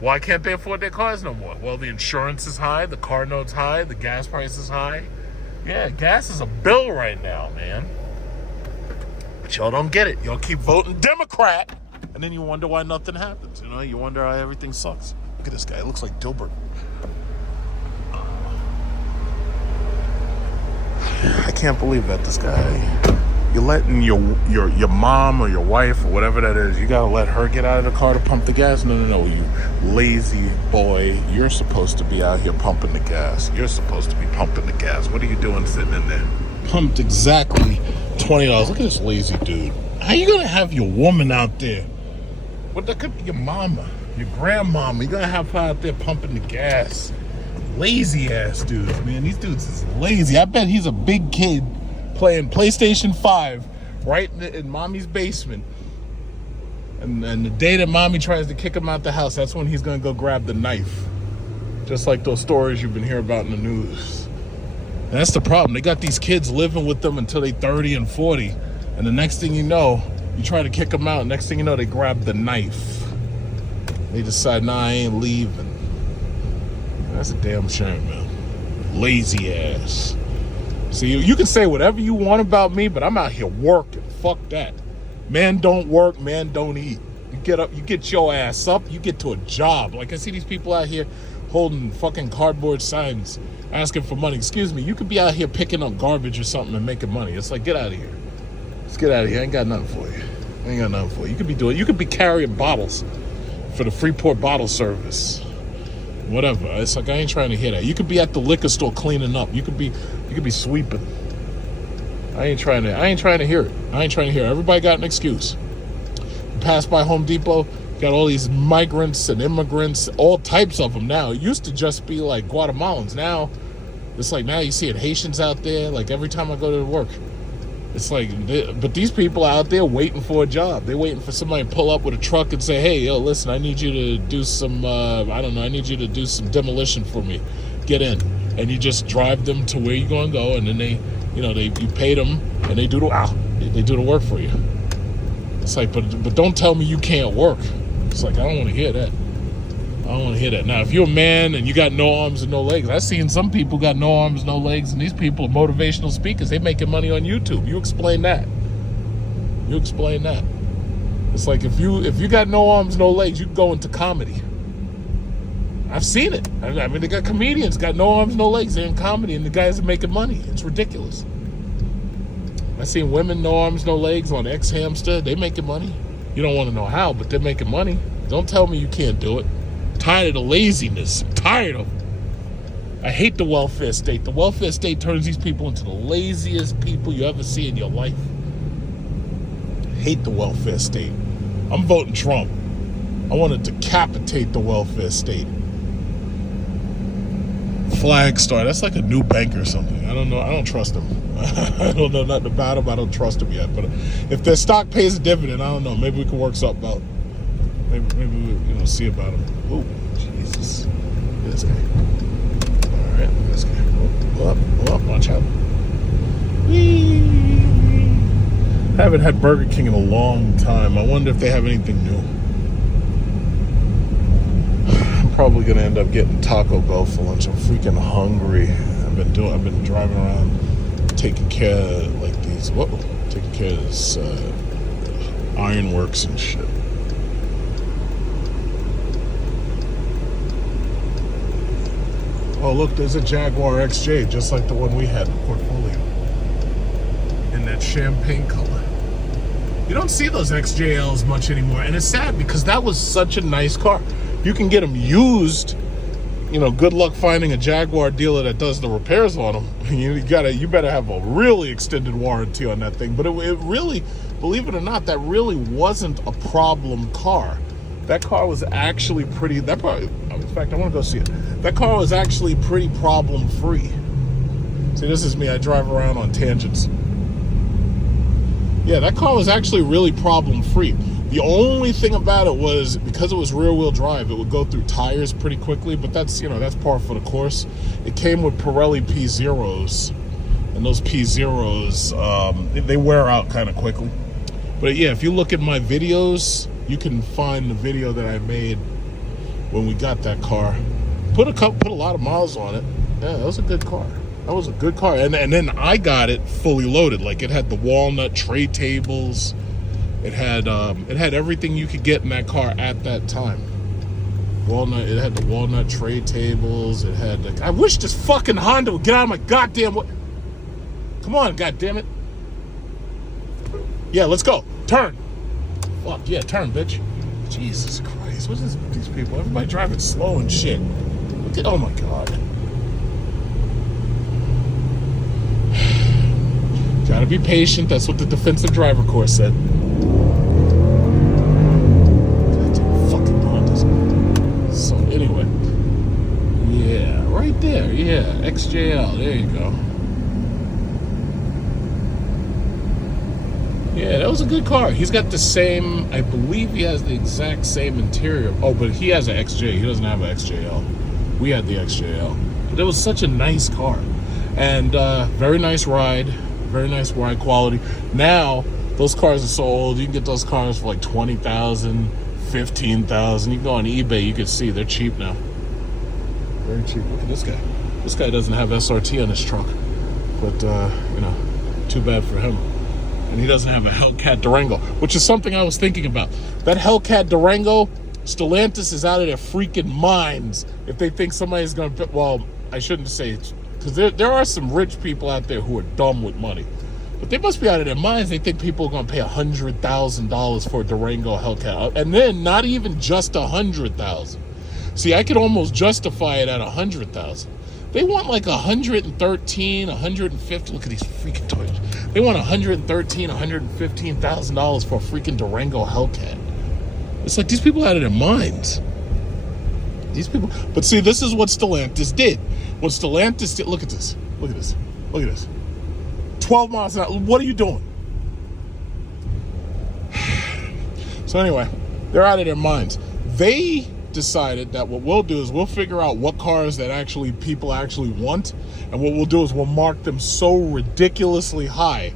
Why can't they afford their cars no more? Well, the insurance is high, the car note's high, the gas price is high. Yeah, gas is a bill right now, man. But y'all don't get it. Y'all keep voting Democrat, and then you wonder why nothing happens. You know, you wonder why everything sucks. Look at this guy. It looks like Dilbert. I can't believe that this guy. You're letting your mom or your wife or whatever that is, you gotta let her get out of the car to pump the gas? No, you lazy boy. You're supposed to be out here pumping the gas. You're supposed to be pumping the gas. What are you doing sitting in there? Pumped exactly $20. Look at this lazy dude. How you gonna have your woman out there? What, that could be your mama, your grandmama. You're gonna have her out there pumping the gas. Lazy ass dudes, man. These dudes is lazy. I bet he's a big kid playing PlayStation 5 right in mommy's basement. And the day that mommy tries to kick him out the house, that's when he's going to go grab the knife. Just like those stories you've been hearing about in the news. And that's the problem. They got these kids living with them until they 30 and 40. And the next thing you know, you try to kick them out. Next thing you know, they grab the knife. They decide, nah, I ain't leaving. That's a damn shame, man. Lazy ass. See, you can say whatever you want about me, but I'm out here working. Fuck that. Man don't work, man don't eat. You get up, you get your ass up, you get to a job. Like I see these people out here holding fucking cardboard signs, asking for money. Excuse me, you could be out here picking up garbage or something and making money. It's like, get out of here. Let's get out of here. I ain't got nothing for you. I ain't got nothing for you. You could be carrying bottles for the Freeport bottle service. Whatever. It's like, I ain't trying to hear that. You could be at the liquor store cleaning up. You could be sweeping. I ain't trying to hear it. I ain't trying to hear it. Everybody got an excuse. You pass by Home Depot, Got all these migrants and immigrants, all types of them now. It used to just be like Guatemalans. Now, it's like now you see it Haitians out there. Like every time I go to work, it's like, but these people out there waiting for a job. They're waiting for somebody to pull up with a truck and say, hey, yo, listen, I need you to do some, I need you to do some demolition for me. Get in. And you just drive them to where you're going to go, and then you pay them, and they do the work for you. It's like, but don't tell me you can't work. It's like, I don't want to hear that. I don't want to hear that. Now, if you're a man and you got no arms and no legs, I've seen some people got no arms, no legs, and these people are motivational speakers. They making money on YouTube. You explain that. You explain that. It's like if you got no arms, no legs, you can go into comedy. I've seen it. I mean, they got comedians got no arms, no legs. They're in comedy, and the guys are making money. It's ridiculous. I've seen women no arms, no legs on X-Hamster. They making money. You don't want to know how, but they're making money. Don't tell me you can't do it. I'm tired of the laziness. I'm tired of it. I hate the welfare state. The welfare state turns these people into the laziest people you ever see in your life. I hate the welfare state. I'm voting Trump. I want to decapitate the welfare state. Flagstar, that's like a new bank or something. I don't know. I don't trust them. I don't know nothing about them. I don't trust them yet. But if their stock pays a dividend, I don't know. Maybe we can work something out. Maybe we see about them. Oh, Jesus. This guy. All right, this guy. Oh, watch out. Whee! I haven't had Burger King in a long time. I wonder if they have anything new. Probably gonna end up getting Taco Bell for lunch. I'm freaking hungry. I've been driving around taking care of this ironworks and shit. Oh look, there's a Jaguar XJ just like the one we had in the portfolio. In that champagne color. You don't see those XJLs much anymore, and it's sad because that was such a nice car. You can get them used. Good luck finding a Jaguar dealer that does the repairs on them. You better have a really extended warranty on that thing. But it really, believe it or not, that really wasn't a problem car. That car was actually pretty. In fact, I want to go see it. That car was actually pretty problem free. See, this is me. I drive around on tangents. Yeah, that car was actually really problem free. The only thing about it was because it was rear-wheel drive, it would go through tires pretty quickly, but that's par for the course. It came with Pirelli P0s, and those P0s, they wear out kind of quickly. But yeah, if you look at my videos, you can find the video that I made when we got that car. Put a lot of miles on it. Yeah, that was a good car. That was a good car. And then I got it fully loaded. Like, it had the walnut tray tables. It had everything you could get in that car at that time. It had the walnut tray tables. It had I wish this fucking Honda would get out of my goddamn way. Come on, goddammit. Yeah, let's go. Turn. Fuck yeah, turn, bitch. Jesus Christ, what is these people? Everybody driving slow and shit. Look at, oh my God. Gotta be patient. That's what the defensive driver course said. So anyway, yeah, right there, yeah, XJL, there you go. Yeah, that was a good car. He's got the same, I believe he has the exact same interior. Oh, but he has an XJ, he doesn't have an XJL. We had the XJL. But it was such a nice car. And very nice ride quality. Now, those cars are so old, you can get those cars for like $20,000. 15,000. You can go on eBay, you can see they're cheap now. Very cheap. Look at this guy. This guy doesn't have SRT on his truck, but too bad for him. And he doesn't have a Hellcat Durango, which is something I was thinking about. That Hellcat Durango, Stellantis is out of their freaking minds if they think somebody's going to. Well, I shouldn't say it, because there are some rich people out there who are dumb with money. But they must be out of their minds. They think people are going to pay $100,000 for a Durango Hellcat. And then not even just $100,000. See, I could almost justify it at $100,000. They want like $113,000, $150,000. Look at these freaking toys. They want $113,000, $115,000 for a freaking Durango Hellcat. It's like these people out of their minds. These people. But see, this is what Stellantis did. What Stellantis did. Look at this. Look at this. Look at this. 12 miles an hour. What are you doing? So anyway, they're out of their minds. They decided that what we'll do is we'll figure out what cars that actually people actually want, and what we'll do is we'll mark them so ridiculously high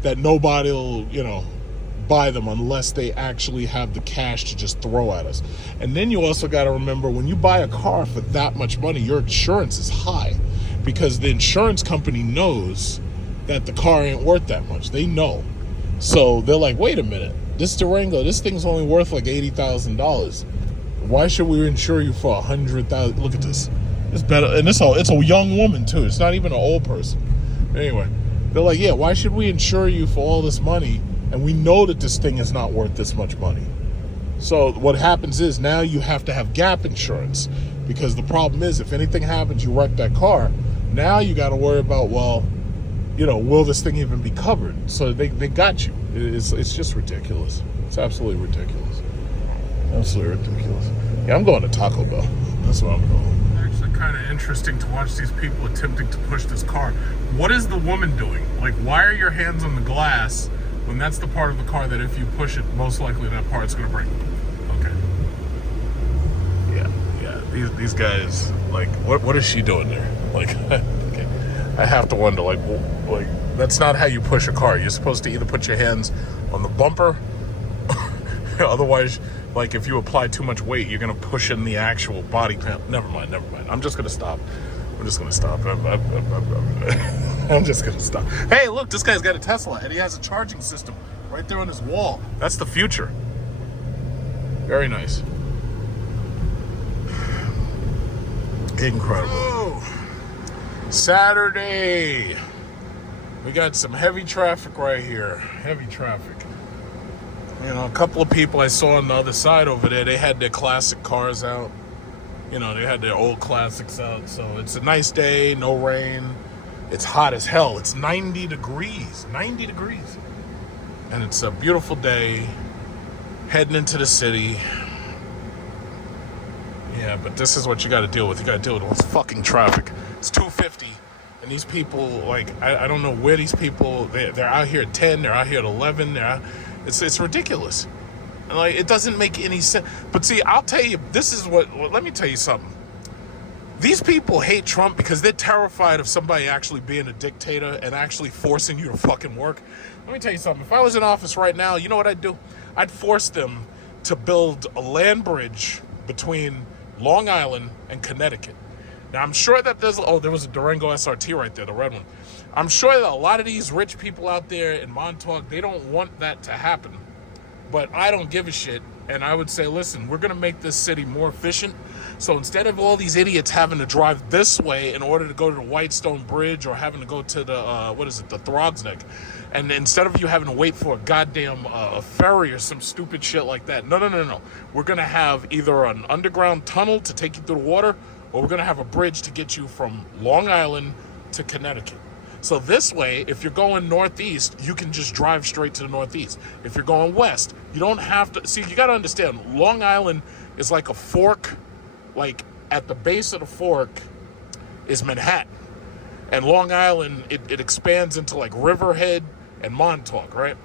that nobody will, buy them unless they actually have the cash to just throw at us. And then you also got to remember, when you buy a car for that much money, your insurance is high, because the insurance company knows that the car ain't worth that much. They know. So they're like, wait a minute, this Durango, this thing's only worth like $80,000. Why should we insure you for $100,000? Look at this. It's better, and it's a young woman too. It's not even an old person. Anyway, they're like, yeah, why should we insure you for all this money? And we know that this thing is not worth this much money. So what happens is now you have to have gap insurance, because the problem is if anything happens, you wreck that car. Now you got to worry about, well, will this thing even be covered? So they got you. It's just ridiculous. It's absolutely ridiculous. Absolutely ridiculous. Yeah, I'm going to Taco Bell. That's where I'm going. Actually, kind of interesting to watch these people attempting to push this car. What is the woman doing? Like, why are your hands on the glass when that's the part of the car that if you push it, most likely that part's going to break? Okay. Yeah. These guys, like, what is she doing there? Like, okay. I have to wonder, like, that's not how you push a car. You're supposed to either put your hands on the bumper, otherwise, like, if you apply too much weight, you're going to push in the actual body panel. Never mind. I'm just going to stop. I'm just going to stop. I'm just going to stop. Hey, look, this guy's got a Tesla, and he has a charging system right there on his wall. That's the future. Very nice. Incredible. Oh, Saturday. We got some heavy traffic right here. Heavy traffic. A couple of people I saw on the other side over there, they had their classic cars out. They had their old classics out. So it's a nice day, no rain. It's hot as hell. It's 90 degrees. 90 degrees. And it's a beautiful day. Heading into the city. Yeah, but this is what you got to deal with. You got to deal with this fucking traffic. It's 2:50. And these people, like, I don't know where these people, they're out here at 10. They're out here at 11. It's ridiculous. And, like, it doesn't make any sense. But see, I'll tell you, let me tell you something. These people hate Trump because they're terrified of somebody actually being a dictator and actually forcing you to fucking work. Let me tell you something. If I was in office right now, you know what I'd do? I'd force them to build a land bridge between Long Island and Connecticut. Now, I'm sure that there was a Durango SRT right there, the red one. I'm sure that a lot of these rich people out there in Montauk, they don't want that to happen. But I don't give a shit. And I would say, listen, we're going to make this city more efficient. So instead of all these idiots having to drive this way in order to go to the Whitestone Bridge or having to go to the, the Throgs Neck, and instead of you having to wait for a goddamn a ferry or some stupid shit like that, no. We're going to have either an underground tunnel to take you through the water, or we're going to have a bridge to get you from Long Island to Connecticut. So this way, if you're going northeast, you can just drive straight to the northeast. If you're going west, you don't have to. See, you got to understand, Long Island is like a fork. Like, at the base of the fork is Manhattan. And Long Island, it expands into, like, Riverhead and Montauk, right?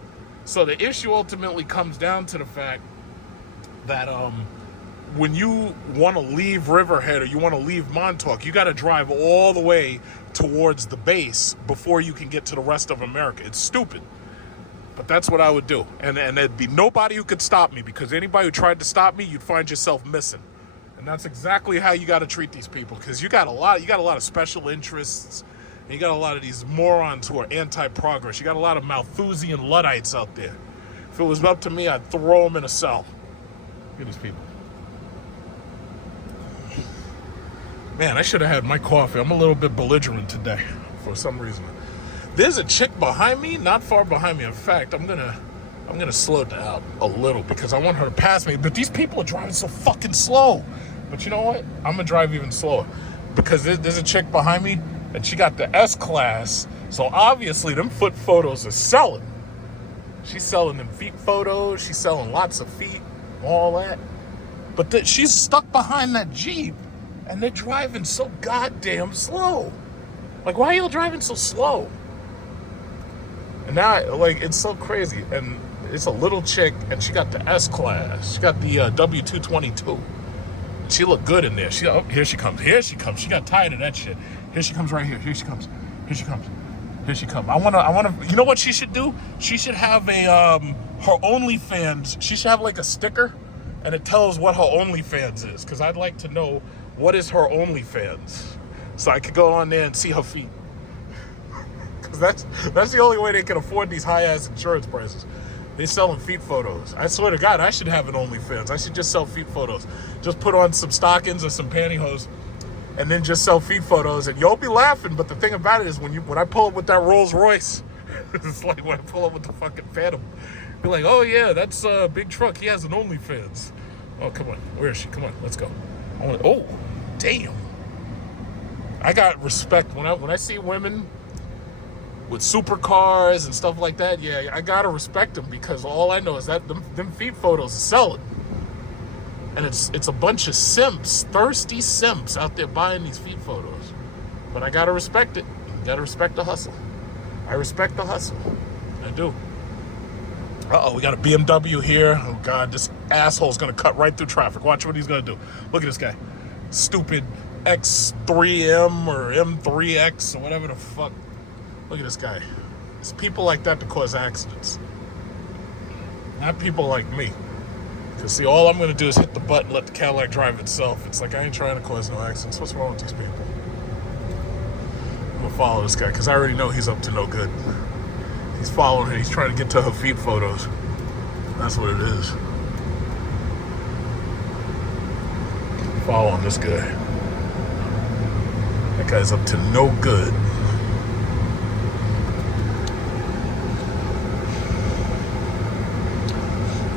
So the issue ultimately comes down to the fact that when you want to leave Riverhead or you want to leave Montauk, you got to drive all the way towards the base before you can get to the rest of America. It's stupid, but that's what I would do. And there'd be nobody who could stop me, because anybody who tried to stop me, you'd find yourself missing. And that's exactly how you got to treat these people, because you got a lot of special interests, and you got a lot of these morons who are anti-progress. You got a lot of Malthusian Luddites out there. If it was up to me, I'd throw them in a cell. Look at these people. Man, I should have had my coffee. I'm a little bit belligerent today for some reason. There's a chick behind me, not far behind me. In fact, I'm gonna slow down a little because I want her to pass me. But these people are driving so fucking slow. But you know what? I'm gonna drive even slower, because there's a chick behind me and she got the S-Class. So obviously them foot photos are selling. She's selling them feet photos. She's selling lots of feet. all that. But she's stuck behind that Jeep, and they're driving so goddamn slow. Like, why are y'all driving so slow? And now, like, it's so crazy. And it's a little chick, and she got the S-Class. She got the W222. She looked good in there. Here she comes. Here she comes. She got tired of that shit. Here she comes right here. Here she comes. Here she comes. Here she comes. I wanna. You know what she should do? She should have a her OnlyFans. She should have like a sticker, and it tells what her OnlyFans is. Cause I'd like to know what is her OnlyFans, so I could go on there and see her feet. Cause that's the only way they can afford these high ass insurance prices. They selling feet photos. I swear to God, I should have an OnlyFans. I should just sell feet photos. Just put on some stockings or some pantyhose, and then just sell feet photos. And you'll be laughing, but the thing about it is when I pull up with that Rolls Royce, it's like when I pull up with the fucking Phantom. You're like, oh yeah, that's a big truck. He has an OnlyFans. Oh, come on. Where is she? Come on, let's go. Oh, damn. I got respect when I see women with supercars and stuff like that. Yeah, I gotta respect them, because all I know is that them feet photos are selling, and it's a bunch of simps, thirsty simps out there buying these feet photos. But I gotta respect it. Gotta respect the hustle. I respect the hustle. I do. We got a BMW here. Oh God, this asshole's gonna cut right through traffic. Watch what he's gonna do. Look at this guy. Stupid X3M or M3X or whatever the fuck. Look at this guy. It's people like that cause accidents. Not people like me. Because, see, all I'm going to do is hit the button, let the Cadillac drive itself. It's like I ain't trying to cause no accidents. What's wrong with these people? I'm going to follow this guy because I already know he's up to no good. He's following her. He's trying to get to her feet photos. That's what it is. Following this guy. That guy's up to no good.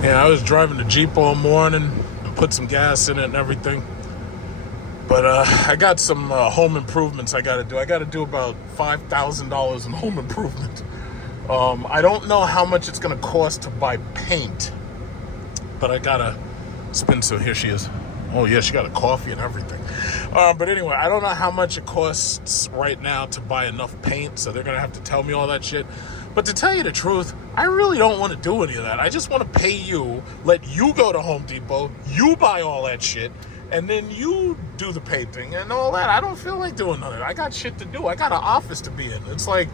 Yeah, I was driving the Jeep all morning and put some gas in it and everything. But I got some home improvements I got to do. I got to do about $5,000 in home improvement. I don't know how much it's going to cost to buy paint, but I got to spend some. Here she is. Oh, yeah, she got a coffee and everything. But anyway, I don't know how much it costs right now to buy enough paint, so they're going to have to tell me all that shit. But to tell you the truth, I really don't want to do any of that. I just want to pay you, let you go to Home Depot, you buy all that shit, and then you do the painting and all that. I don't feel like doing none of it. I got shit to do. I got an office to be in. It's like,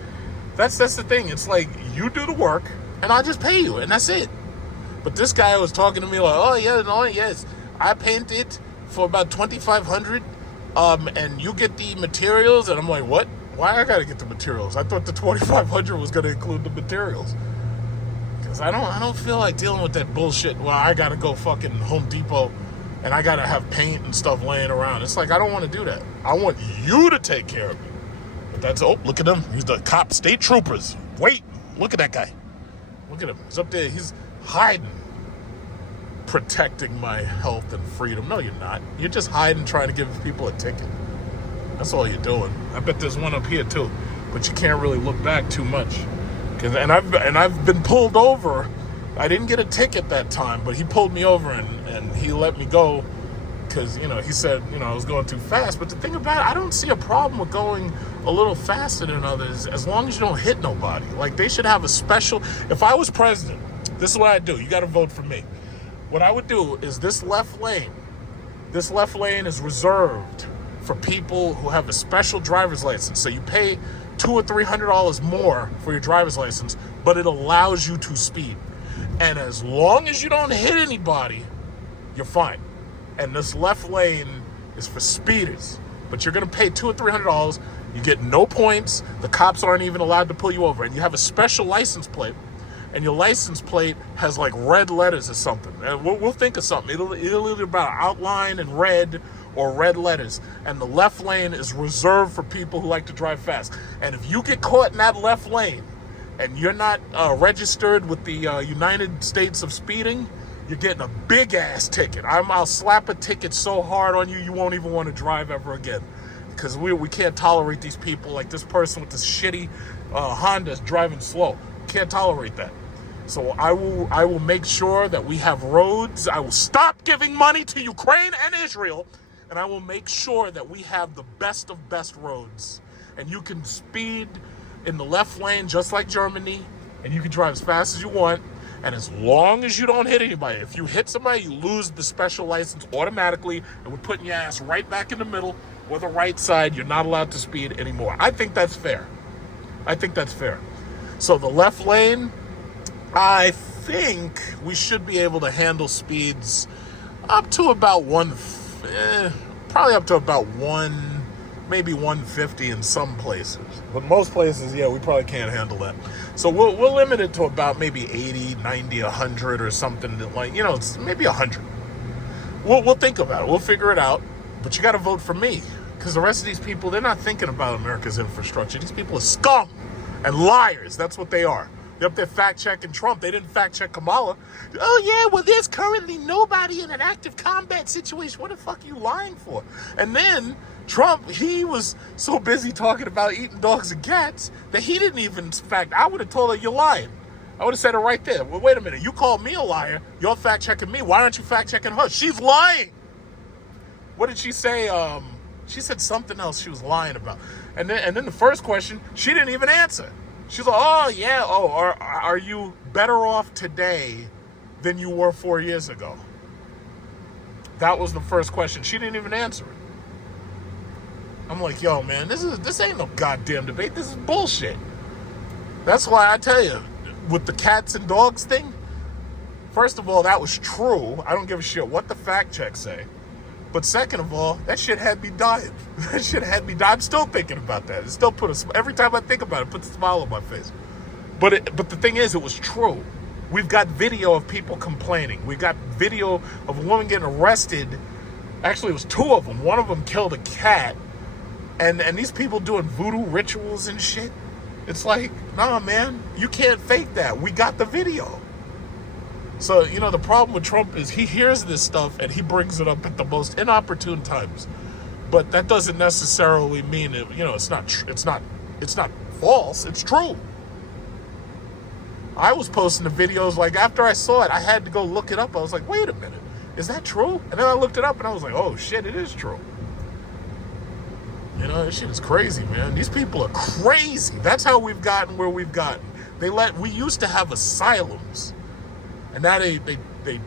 that's the thing. It's like, you do the work, and I'll just pay you, and that's it. But this guy was talking to me like, oh, yeah, no, yes, I paint it for about $2,500, and you get the materials. And I'm like, what? Why I gotta get the materials? I thought the $2,500 was gonna include the materials. Cause I don't feel like dealing with that bullshit. Well, I gotta go fucking Home Depot and I gotta have paint and stuff laying around. It's like, I don't want to do that. I want you to take care of it. But that's, oh, look at him. He's the cop, state troopers. Wait, look at that guy. Look at him. He's up there. He's hiding, protecting my health and freedom. No, you're not. You're just hiding, trying to give people a ticket. That's all you're doing. I bet there's one up here too, but you can't really look back too much. And I've been pulled over. I didn't get a ticket that time, but he pulled me over and he let me go because, you know, he said, you know, I was going too fast. But the thing about it, I don't see a problem with going a little faster than others as long as you don't hit nobody. Like, they should have a special. If I was president, this is what I'd do. You got to vote for me. What I would do is this left lane is reserved for people who have a special driver's license. So you pay $200 or $300 more for your driver's license, but it allows you to speed. And as long as you don't hit anybody, you're fine. And this left lane is for speeders, but you're gonna pay $200 or $300. You get no points. The cops aren't even allowed to pull you over. And you have a special license plate, and your license plate has like red letters or something. And we'll think of something. It'll either be an outline in red or red letters, and the left lane is reserved for people who like to drive fast. And if you get caught in that left lane and you're not registered with the United States of Speeding, you're getting a big ass ticket. I'll slap a ticket so hard on you, you won't even want to drive ever again, because we can't tolerate these people like this person with this shitty Honda driving slow. Can't tolerate that. So I will make sure that we have roads. I will stop giving money to Ukraine and Israel, and I will make sure that we have the best of best roads. And you can speed in the left lane just like Germany, and you can drive as fast as you want. And as long as you don't hit anybody, if you hit somebody, you lose the special license automatically, and we're putting your ass right back in the middle or the right side. You're not allowed to speed anymore. I think that's fair. So the left lane, I think we should be able to handle speeds up to about probably up to about maybe 150 in some places. But most places, yeah, we probably can't handle that. So we'll limit it to about maybe 80, 90, 100 or something, like, it's maybe 100. We'll think about it. We'll figure it out. But you got to vote for me, because the rest of these people, they're not thinking about America's infrastructure. These people are scum and liars. That's what they are. They're up there fact-checking Trump. They didn't fact-check Kamala. Oh, yeah, well, there's currently nobody in an active combat situation. What the fuck are you lying for? And then Trump, he was so busy talking about eating dogs and cats that he didn't even fact. I would have told her, you're lying. I would have said it right there. Well, wait a minute. You called me a liar. You're fact-checking me. Why aren't you fact-checking her? She's lying. What did she say? She said something else she was lying about. And then the first question, she didn't even answer. She's like, oh, yeah. Oh, are you better off today than you were 4 years ago? That was the first question. She didn't even answer it. I'm like, yo, man, this ain't no goddamn debate. This is bullshit. That's why I tell you, with the cats and dogs thing, first of all, that was true. I don't give a shit what the fact checks say. But second of all, that shit had me dying. I'm still thinking about that. It still every time I think about it, it puts a smile on my face. But the thing is, it was true. We've got video of people complaining. We got video of a woman getting arrested. Actually, it was two of them. One of them killed a cat. And these people doing voodoo rituals and shit. It's like, nah, man, you can't fake that. We got the video. So, the problem with Trump is he hears this stuff and he brings it up at the most inopportune times. But that doesn't necessarily mean it's not false. It's true. I was posting the videos, like, after I saw it, I had to go look it up. I was like, wait a minute, is that true? And then I looked it up and I was like, oh shit, it is true. This shit is crazy, man. These people are crazy. That's how we've gotten where we've gotten. We used to have asylums. And now they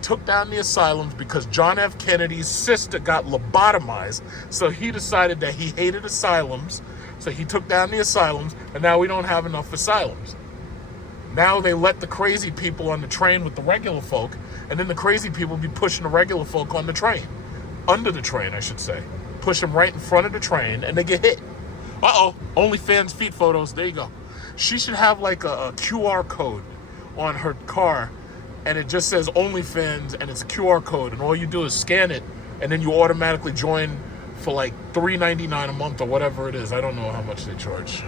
took down the asylums because John F. Kennedy's sister got lobotomized. So he decided that he hated asylums. So he took down the asylums, and now we don't have enough asylums. Now they let the crazy people on the train with the regular folk, and then the crazy people be pushing the regular folk on the train. Under the train, I should say. Push them right in front of the train, and they get hit. Uh-oh, OnlyFans feet photos. There you go. She should have like a QR code on her car, and it just says OnlyFans, and it's a QR code, and all you do is scan it, and then you automatically join for like $3.99 a month or whatever it is. I don't know how much they charge.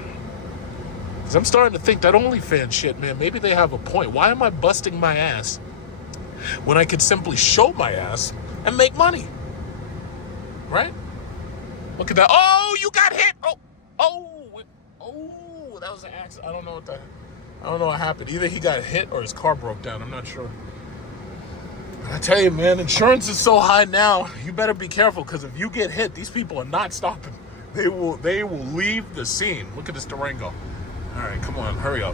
Because I'm starting to think that OnlyFans shit, man, maybe they have a point. Why am I busting my ass when I could simply show my ass and make money? Right? Look at that. Oh, you got hit. Oh, that was an accident. I don't know what happened. Either he got hit or his car broke down. I'm not sure. But I tell you, man, insurance is so high now. You better be careful, because if you get hit, these people are not stopping. They will leave the scene. Look at this Durango. All right, come on, hurry up.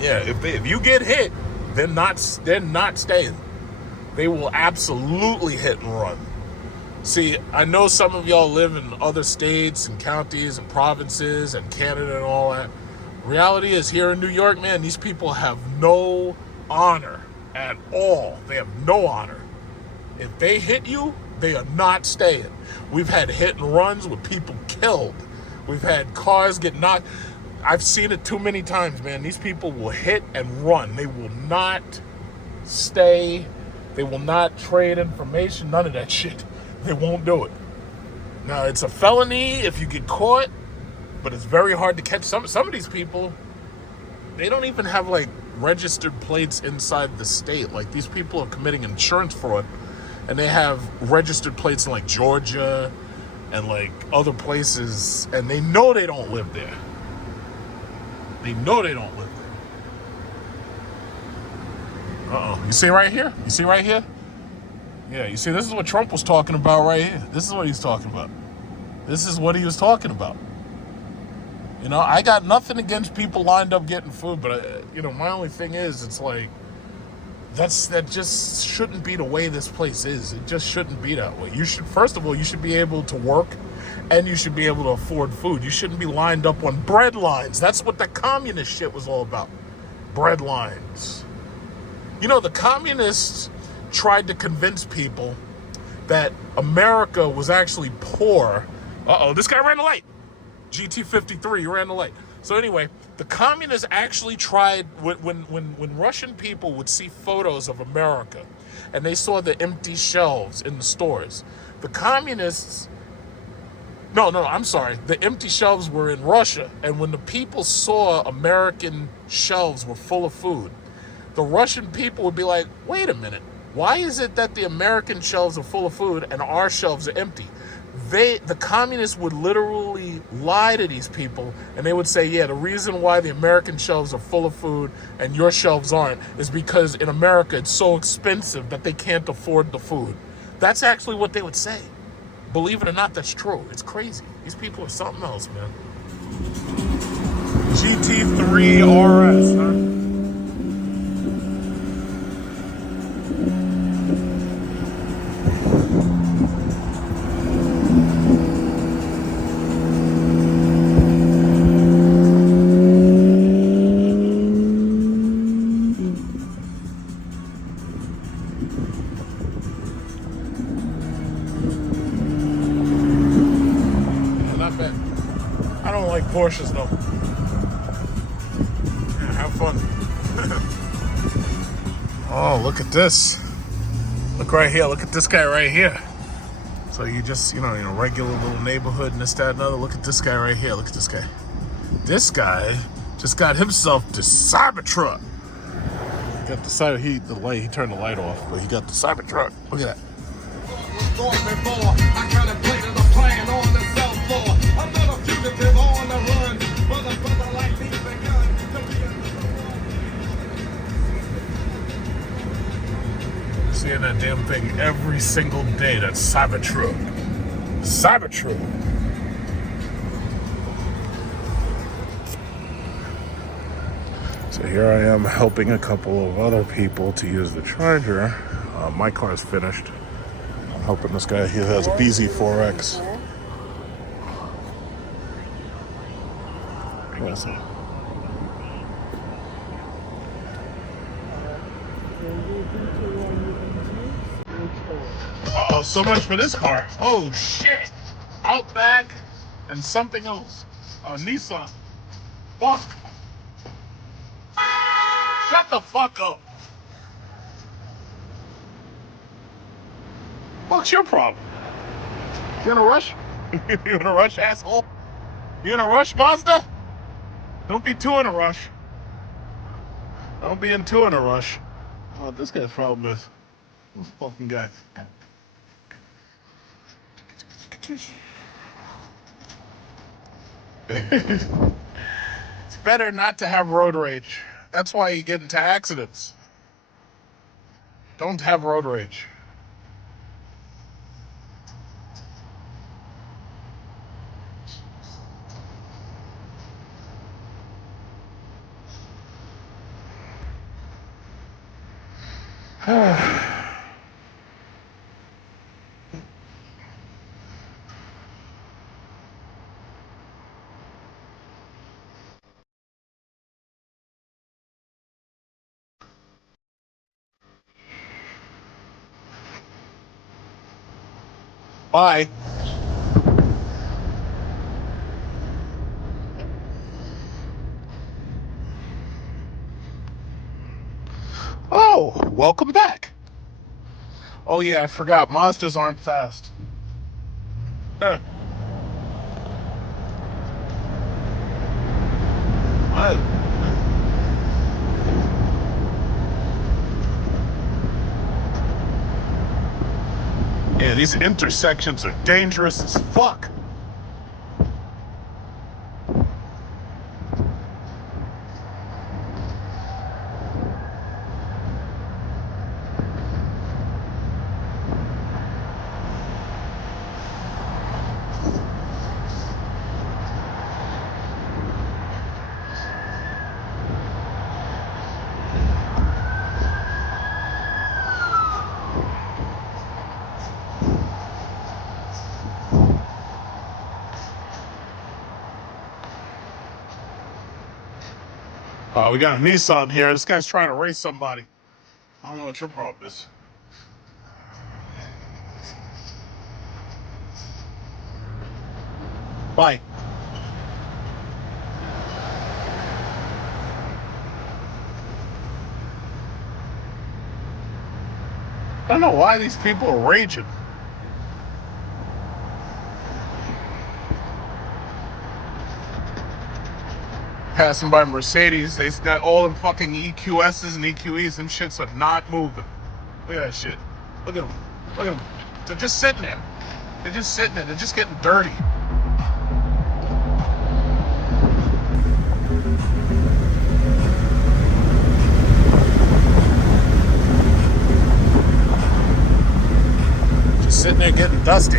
Yeah, if you get hit, they're not staying. They will absolutely hit and run. See, I know some of y'all live in other states and counties and provinces and Canada and all that. Reality is, here in New York, man, these people have no honor at all. They have no honor. If they hit you, they are not staying. We've had hit and runs with people killed. We've had cars get knocked. I've seen it too many times, man. These people will hit and run. They will not stay. They will not trade information. None of that shit. They won't do it. Now, it's a felony if you get caught, but it's very hard to catch. Some of these people, they don't even have like registered plates inside the state. Like, these people are committing insurance fraud, and they have registered plates in like Georgia and like other places, and they know they don't live there. They know they don't live there. Uh-oh. You see right here? You see right here? Yeah, you see, this is what Trump was talking about right here. This is what he's talking about. This is what he was talking about. You know, I got nothing against people lined up getting food, but, you know, my only thing is, it's like, that just shouldn't be the way this place is. It just shouldn't be that way. You should, first of all, you should be able to work and you should be able to afford food. You shouldn't be lined up on bread lines. That's what the communist shit was all about. Bread lines. You know, the communists tried to convince people that America was actually poor. Uh-oh, this guy ran the light. GT53 ran the light. So anyway, the communists actually tried, when Russian people would see photos of America and they saw the empty shelves in the stores, the communists, I'm sorry, the empty shelves were in Russia, and when the people saw American shelves were full of food, the Russian people would be like, wait a minute, why is it that the American shelves are full of food and our shelves are empty? The communists would literally lie to these people, and they would say, yeah, the reason why the American shelves are full of food and your shelves aren't is because in America it's so expensive that they can't afford the food. That's actually what they would say. Believe it or not, that's true. It's crazy. These people are something else, man. GT3 RS, huh? Porsches though. Yeah, have fun. Oh, look at this. Look right here. Look at this guy right here. So you just, regular little neighborhood and this, that, and other. Look at this guy right here. Look at this guy. This guy just got himself the Cybertruck. He got the light. He turned the light off, but he got the Cybertruck. Look at that. Seeing that damn thing every single day. That Cybertruck. Cybertruck. So here I am helping a couple of other people to use the charger. My car's finished. I'm helping this guy. He has a BZ4X. Hang on a second. Uh-oh, so much for this car. Oh, shit. Outback and something else. Nissan. Fuck. Shut the fuck up. What's your problem? You in a rush? You in a rush, asshole? You in a rush, Mazda? Don't be too in a rush. Don't be in too in a rush. Oh, this guy's problem is this fucking guy. It's better not to have road rage. That's why you get into accidents. Don't have road rage. Bye. Oh, welcome back. Oh yeah, I forgot. Mazdas aren't fast. Huh. What? Yeah, these intersections are dangerous as fuck. We got a Nissan here. This guy's trying to race somebody. I don't know what your problem is. Bye. I don't know why these people are raging. Passing by Mercedes, they got all them fucking EQSs and EQEs and shits are not moving. Look at that shit. Look at them. Look at them. They're just sitting there. They're just sitting there. They're just getting dirty. Just sitting there getting dusty.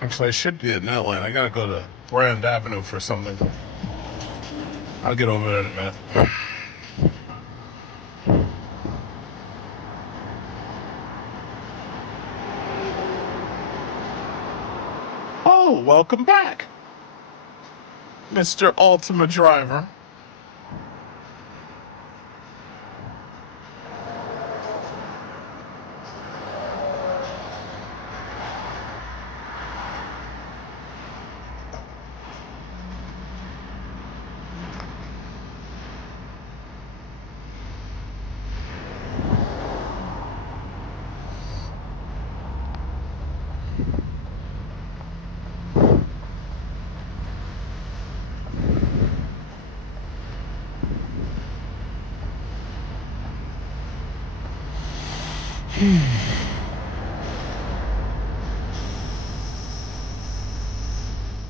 Actually, I should be in that line. I gotta go to Brand Avenue for something. I'll get over there in a minute. Oh, welcome back, Mr. Ultima Driver.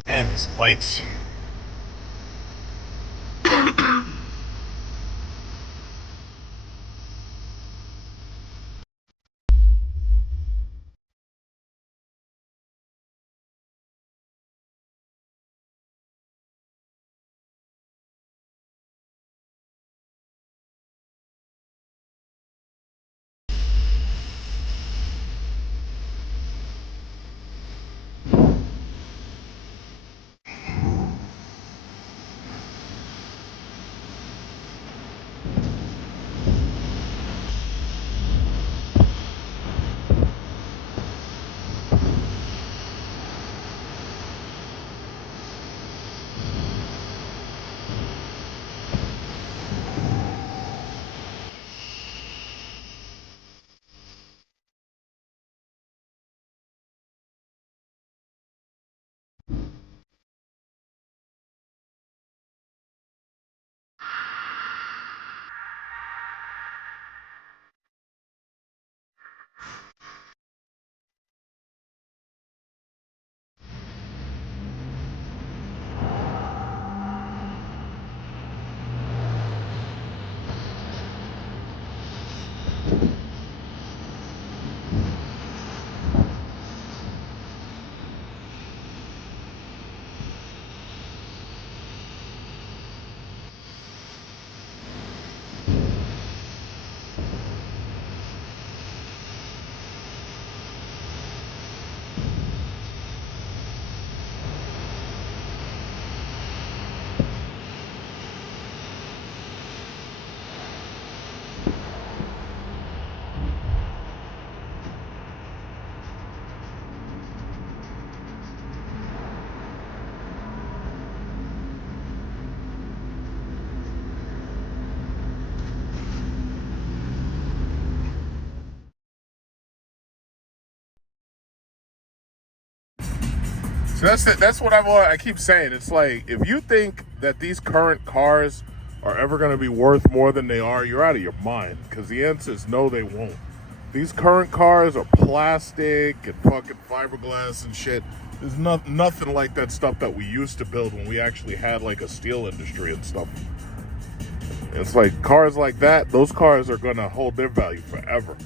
And these lights. So that's what I keep saying. It's like, if you think that these current cars are ever going to be worth more than they are, you're out of your mind. Because the answer is no, they won't. These current cars are plastic and fucking fiberglass and shit. There's nothing like that stuff that we used to build when we actually had like a steel industry and stuff. It's like cars like that, those cars are going to hold their value forever.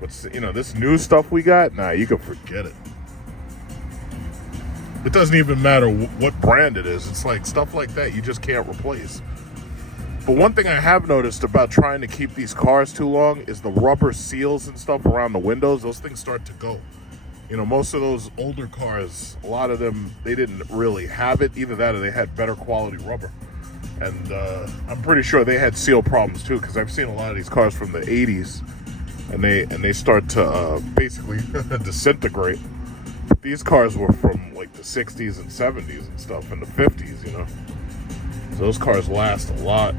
But, you know, this new stuff we got, nah, you can forget it. It doesn't even matter what brand it is. It's like stuff like that you just can't replace. But one thing I have noticed about trying to keep these cars too long is the rubber seals and stuff around the windows. Those things start to go. You know, most of those older cars, a lot of them, they didn't really have it. Either that or they had better quality rubber. And I'm pretty sure they had seal problems too, because I've seen a lot of these cars from the 80s and they start to basically disintegrate. But these cars were from like the 60s and 70s and stuff, and the 50s, you know. So those cars last a lot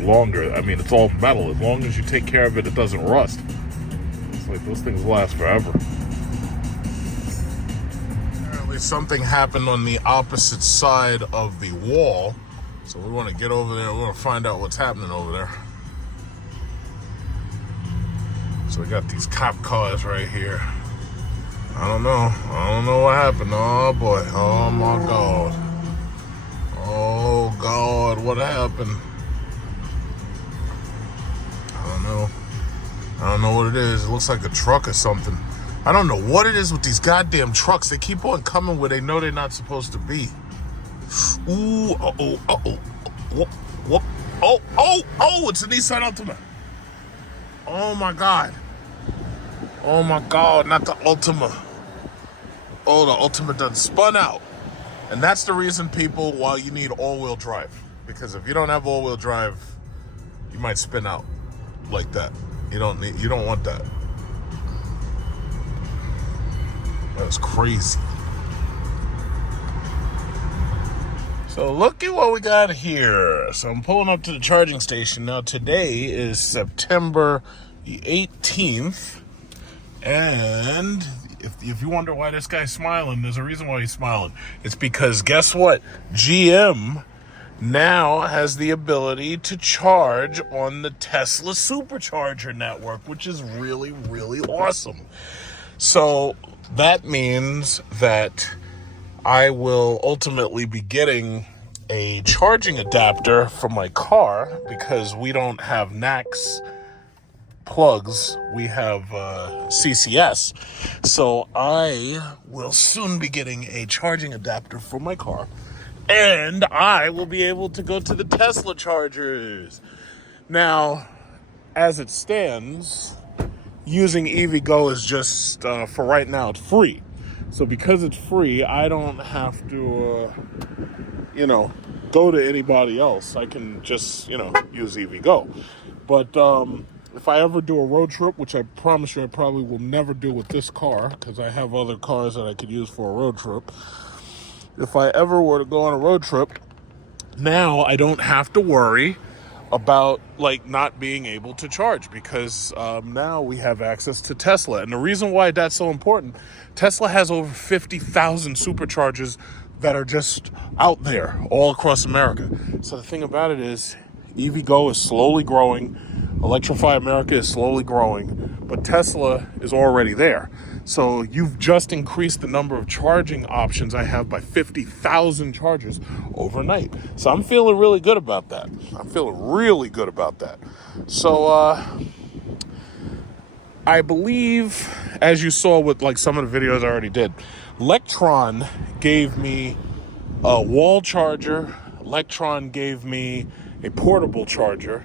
longer. I mean, it's all metal. As long as you take care of it, it doesn't rust. It's like those things last forever. Apparently something happened on the opposite side of the wall. So we want to get over there. We want to find out what's happening over there. So we got these cop cars right here. I don't know what happened. Oh boy. Oh my God. Oh God, what happened? I don't know what it is. It looks like a truck or something. I don't know what it is with these goddamn trucks. They keep on coming where they know they're not supposed to be. Ooh, it's a Nissan Altima. Oh my God. Oh my God, not the Altima. Oh, the Altima done spun out. And that's the reason, people, why you need all-wheel drive. Because if you don't have all-wheel drive, you might spin out like that. You don't want that. That's crazy. So look at what we got here. So I'm pulling up to the charging station. Now today is September the 18th. And if you wonder why this guy's smiling, there's a reason why he's smiling. It's because guess what? GM now has the ability to charge on the Tesla Supercharger network, which is really, really awesome. So that means that I will ultimately be getting a charging adapter for my car because we don't have NACS plugs, we have CCS. So I will soon be getting a charging adapter for my car, and I will be able to go to the Tesla chargers. Now, as it stands, using EVgo is just, for right now, it's free. So because it's free, I don't have to, go to anybody else. I can just, use EVgo. But if I ever do a road trip, which I promise you I probably will never do with this car, because I have other cars that I could use for a road trip. If I ever were to go on a road trip, now I don't have to worry about not being able to charge, because now we have access to Tesla. And the reason why that's so important, Tesla has over 50,000 superchargers that are just out there all across America. So the thing about it is, EVgo is slowly growing, Electrify America is slowly growing, but Tesla is already there. So you've just increased the number of charging options I have by 50,000 chargers overnight. So I'm feeling really good about that. So I believe, as you saw with some of the videos I already did, Electron gave me a wall charger. Electron gave me a portable charger.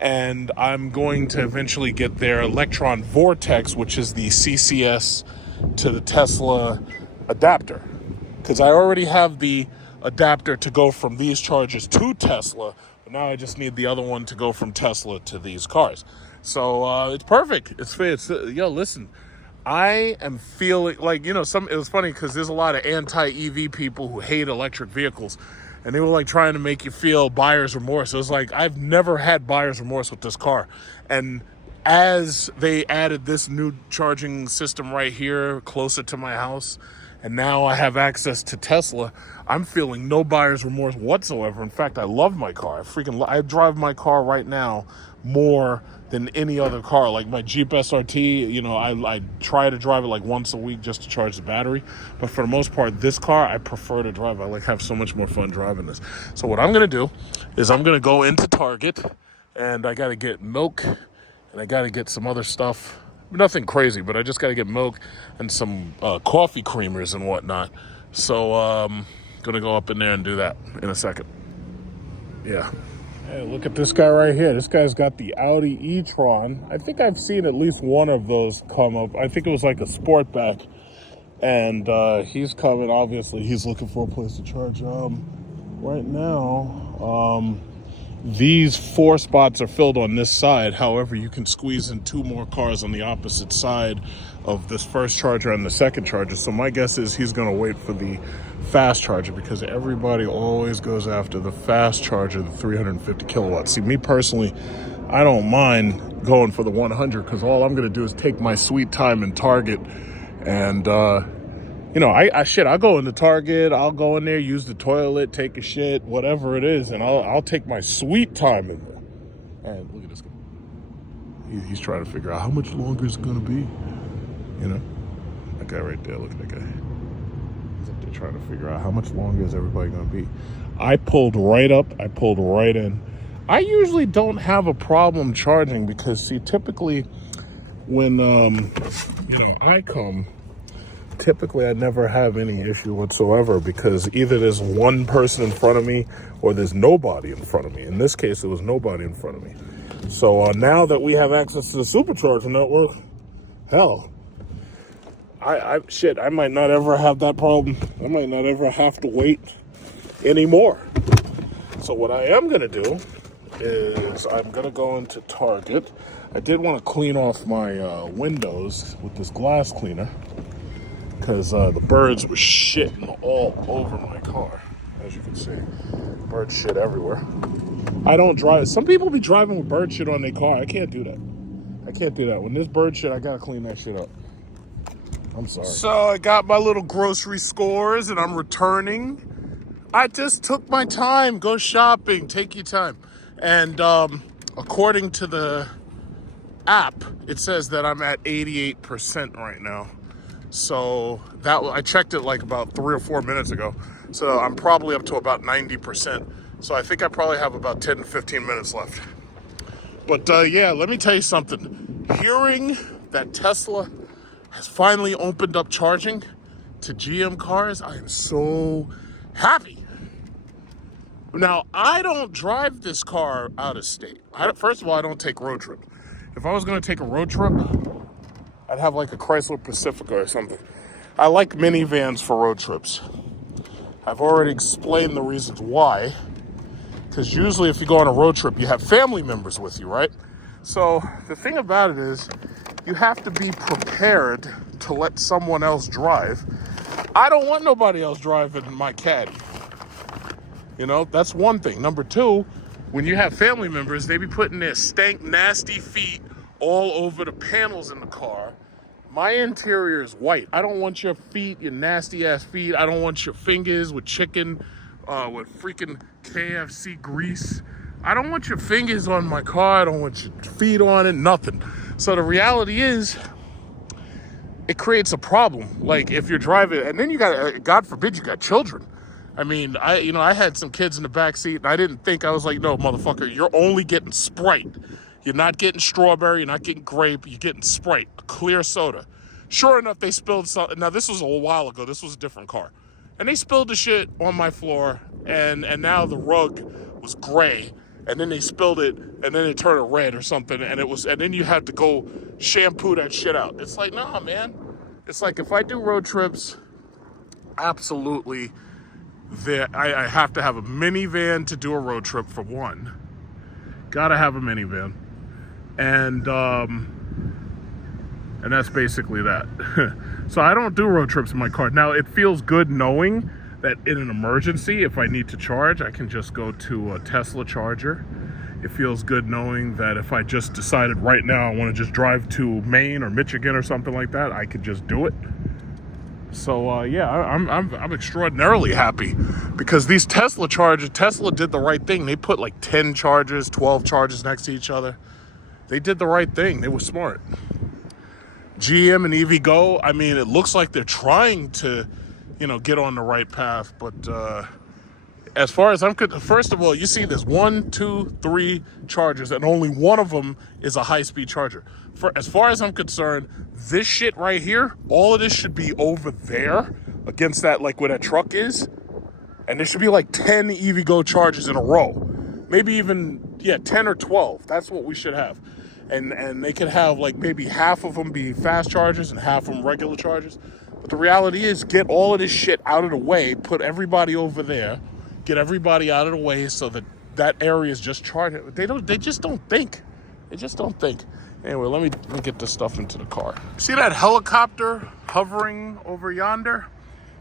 And I'm going to eventually get their Electron Vortex, which is the CCS to the Tesla adapter. Because I already have the adapter to go from these chargers to Tesla, but now I just need the other one to go from Tesla to these cars. So it's perfect. Listen, I am feeling it was funny because there's a lot of anti-EV people who hate electric vehicles. And they were trying to make you feel buyer's remorse. It was I've never had buyer's remorse with this car. And as they added this new charging system right here closer to my house, and now I have access to Tesla, I'm feeling no buyer's remorse whatsoever. In fact, I love my car. I drive my car right now more than any other car. Like my Jeep SRT, you know, I try to drive it like once a week just to charge the battery. But for the most part, this car, I prefer to drive. I have so much more fun driving this. So what I'm going to do is I'm going to go into Target, and I got to get milk, and I got to get some other stuff. Nothing crazy, but I just got to get milk and some coffee creamers and whatnot. So going to go up in there and do that in a second. Yeah. Hey, look at this guy right here. This guy's got the Audi e-tron. I think I've seen at least one of those come up. I think it was like a Sportback. And he's coming. Obviously, he's looking for a place to charge. Right now, these 4 spots are filled on this side. However, you can squeeze in 2 more cars on the opposite side of this first charger and the second charger. So my guess is he's going to wait for the fast charger, because everybody always goes after the fast charger, the 350 kilowatts. See, me personally, I don't mind going for the 100, because all I'm going to do is take my sweet time in Target. And, you know, I'll go into Target, I'll go in there, use the toilet, take a shit, whatever it is, and I'll take my sweet time in there. And look at this guy. He's trying to figure out how much longer it's going to be. You know, that guy right there, look at that guy. He's up there trying to figure out how much longer is everybody going to be. I pulled right up, I pulled right in. I usually don't have a problem charging because, see, typically when, you know, I come, typically I never have any issue whatsoever, because either there's one person in front of me or there's nobody in front of me. In this case, there was nobody in front of me. So now that we have access to the Supercharger network, hell, I might not ever have that problem. I might not ever have to wait anymore. So what I am going to do is I'm going to go into Target. I did want to clean off my windows with this glass cleaner, because the birds were shitting all over my car. As you can see, bird shit everywhere. I don't drive. Some people be driving with bird shit on their car. I can't do that. I can't do that. When there's bird shit, I gotta clean that shit up. I'm sorry. So I got my little grocery scores and I'm returning. I just took my time. Go shopping. Take your time. And according to the app, it says that I'm at 88% right now. So that I checked it like about 3 or 4 minutes ago. So I'm probably up to about 90%. So I think I probably have about 10 to 15 minutes left. But yeah, let me tell you something. Hearing that Tesla has finally opened up charging to GM cars, I am so happy. Now, I don't drive this car out of state. First of all, I don't take road trips. If I was going to take a road trip, I'd have like a Chrysler Pacifica or something. I like minivans for road trips. I've already explained the reasons why. Because usually if you go on a road trip, you have family members with you, right? So the thing about it is, you have to be prepared to let someone else drive. I don't want nobody else driving my Caddy. You know, that's one thing. Number 2, when you have family members, they be putting their stank, nasty feet all over the panels in the car. My interior is white. I don't want your feet, your nasty ass feet. I don't want your fingers with chicken, with freaking KFC grease. I don't want your fingers on my car. I don't want your feet on it, nothing. So the reality is, it creates a problem. Like if you're driving, and then you got, God forbid, you got children. I mean, I had some kids in the back seat, and I didn't think, I was like, no, motherfucker, you're only getting Sprite. You're not getting strawberry, you're not getting grape, you're getting Sprite, a clear soda. Sure enough, they spilled something. Now, this was a while ago. This was a different car. And they spilled the shit on my floor, and now the rug was gray, and then they spilled it, and then it turned red or something, and then you had to go shampoo that shit out. It's like, nah, man. It's like if I do road trips, absolutely, I have to have a minivan to do a road trip for one. Gotta have a minivan. And that's basically that. So I don't do road trips in my car. Now, it feels good knowing that in an emergency, if I need to charge, I can just go to a Tesla charger It feels good knowing that if I just decided right now I want to just drive to Maine or Michigan or something like that, I could just do it. So yeah, I'm extraordinarily happy because these Tesla chargers, Tesla did the right thing. They put like 10 chargers, 12 chargers next to each other. They did the right thing. They were smart. GM and EVgo, I mean, it looks like they're trying to, you know, get on the right path. But as far as I'm concerned, first of all, you see there's 1, 2, 3 chargers, and only one of them is a high-speed charger. As far as I'm concerned, this shit right here, all of this should be over there against that, like where that truck is. And there should be like 10 EVgo chargers in a row. Maybe even, yeah, 10 or 12. That's what we should have. And they could have like maybe half of them be fast chargers and half of them regular chargers. But the reality is, get all of this shit out of the way, put everybody over there, get everybody out of the way so that that area is just charged. They just don't think. They just don't think. Anyway, let me get this stuff into the car. See that helicopter hovering over yonder?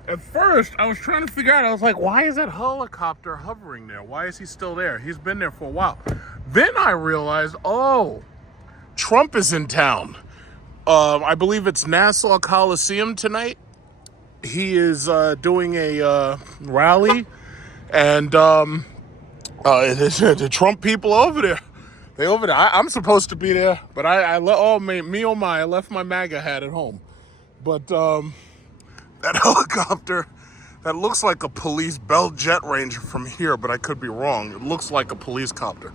At first, I was trying to figure out, I was like, why is that helicopter hovering there? Why is he still there? He's been there for a while. Then I realized, oh, Trump is in town. I believe it's Nassau Coliseum tonight. He is doing a rally, and the Trump people over there. They over there. I'm supposed to be there, but I left my MAGA hat at home. But that helicopter, that looks like a police Bell Jet Ranger from here, but I could be wrong. It looks like a police copter.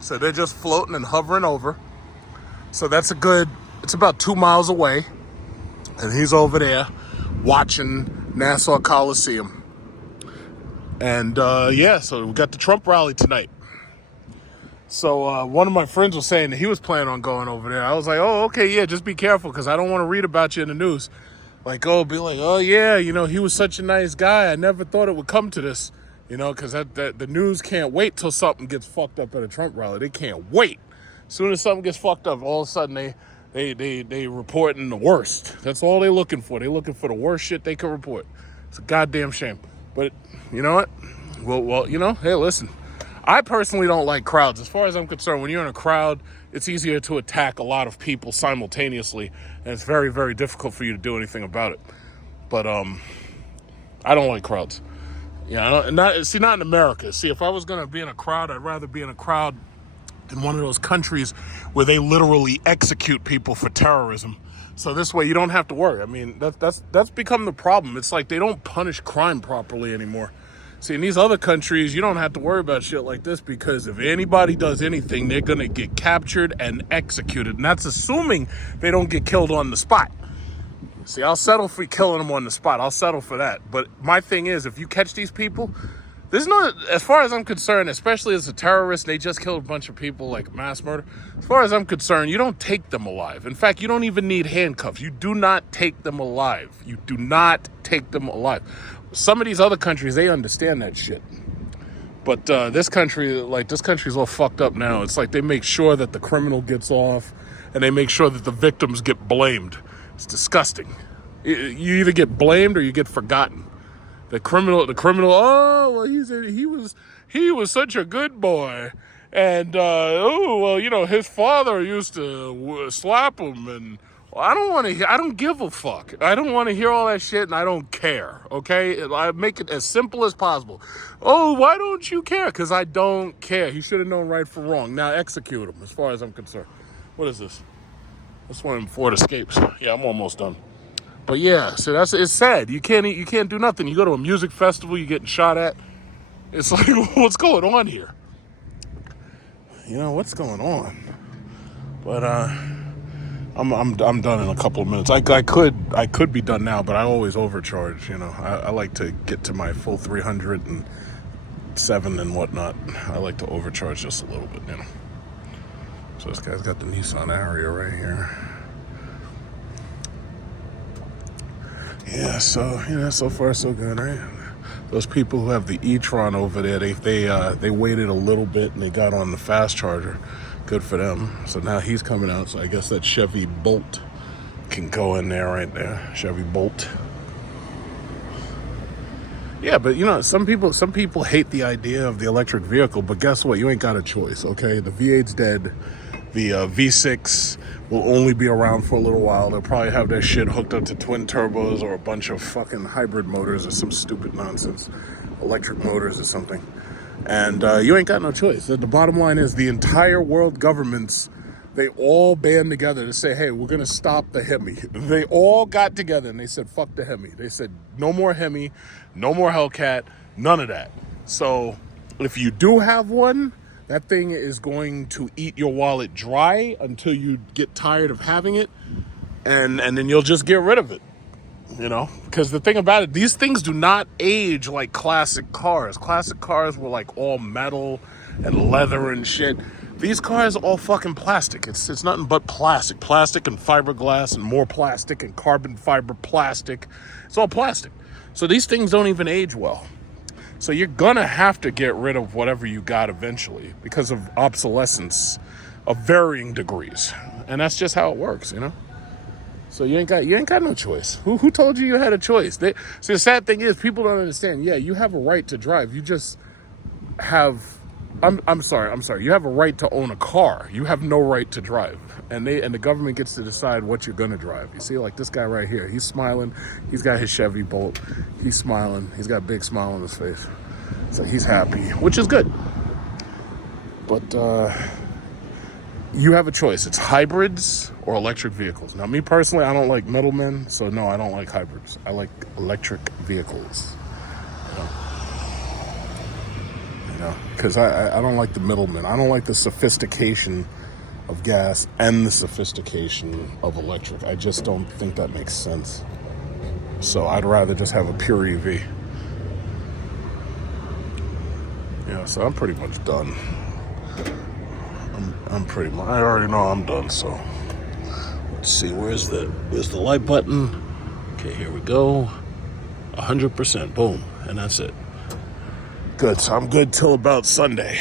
So they're just floating and hovering over. So that's it's about 2 miles away. And he's over there watching Nassau Coliseum. And yeah, so we got the Trump rally tonight. So one of my friends was saying that he was planning on going over there. I was like, oh, okay, yeah, just be careful because I don't want to read about you in the news. Like, oh yeah, you know, he was such a nice guy. I never thought it would come to this, you know, because the news can't wait till something gets fucked up at a Trump rally. They can't wait. As soon as something gets fucked up, all of a sudden they reporting the worst. That's all they're looking for. They're looking for the worst shit they can report. It's a goddamn shame. But you know what? Well, you know, hey, listen. I personally don't like crowds. As far as I'm concerned, when you're in a crowd, it's easier to attack a lot of people simultaneously, and it's very, very difficult for you to do anything about it. But I don't like crowds. Yeah, not in America. See, if I was going to be in a crowd, I'd rather be in a crowd in one of those countries where they literally execute people for terrorism. So this way you don't have to worry. I mean, that's become the problem. It's like they don't punish crime properly anymore. See, in these other countries, you don't have to worry about shit like this because if anybody does anything, they're going to get captured and executed. And that's assuming they don't get killed on the spot. See, I'll settle for killing them on the spot. I'll settle for that. But my thing is, if you catch these people, there's no, as far as I'm concerned, especially as a terrorist, they just killed a bunch of people, like mass murder. As far as I'm concerned, you don't take them alive. In fact, you don't even need handcuffs. You do not take them alive. You do not take them alive. Some of these other countries, they understand that shit. But this country's all fucked up now. It's like they make sure that the criminal gets off and they make sure that the victims get blamed. It's disgusting. You either get blamed or you get forgotten. The criminal, oh, well, he was such a good boy. And, oh, well, you know, his father used to slap him and I don't give a fuck. I don't want to hear all that shit and I don't care, okay? I make it as simple as possible. Oh, why don't you care? Because I don't care. He should have known right from wrong. Now execute him as far as I'm concerned. What is this? This one of them Ford Escapes. Yeah, I'm almost done. But yeah, so it's sad. You can't do nothing. You go to a music festival, you're getting shot at. It's like, what's going on here? You know, what's going on? But I'm done in a couple of minutes. I could be done now, but I always overcharge. You know, I like to get to my full 307 and whatnot. I like to overcharge just a little bit, you know. So this guy's got the Nissan Ariya right here. Yeah, so you know, so far so good, right? Those people who have the e-tron over there, they waited a little bit and they got on the fast charger. Good for them. So now he's coming out. So I guess that Chevy Bolt can go in there right there. Chevy Bolt. Yeah, but you know, some people hate the idea of the electric vehicle, but guess what? You ain't got a choice, okay? The V8's dead. The V6 will only be around for a little while. They'll probably have their shit hooked up to twin turbos or a bunch of fucking hybrid motors or some stupid nonsense, electric motors or something. And you ain't got no choice. The bottom line is the entire world governments, they all band together to say, hey, we're going to stop the Hemi. They all got together and they said, fuck the Hemi. They said, no more Hemi, no more Hellcat, none of that. So if you do have one, that thing is going to eat your wallet dry until you get tired of having it. And then you'll just get rid of it, you know? Because the thing about it, these things do not age like classic cars. Classic cars were like all metal and leather and shit. These cars are all fucking plastic. It's nothing but plastic. Plastic and fiberglass and more plastic and carbon fiber plastic. It's all plastic. So these things don't even age well. So you're gonna have to get rid of whatever you got eventually because of obsolescence of varying degrees. And that's just how it works, you know? So you ain't got no choice. Who told you had a choice? See, the sad thing is people don't understand. Yeah, you have a right to drive. You just have... I'm sorry. You have a right to own a car. You have no right to drive. And the government gets to decide what you're gonna drive. You see, like this guy right here, he's smiling. He's got his Chevy Bolt. He's smiling. He's got a big smile on his face. So he's happy, which is good. But you have a choice. It's hybrids or electric vehicles. Now, me personally, I don't like middlemen, so no, I don't like hybrids. I like electric vehicles. Because I don't like the middlemen. I don't like the sophistication of gas and the sophistication of electric. I just don't think that makes sense. So I'd rather just have a pure EV. Yeah, so I'm pretty much done. I already know I'm done, so let's see, where's the light button? Okay, here we go. 100%, boom, and that's it. Good, so I'm good till about Sunday.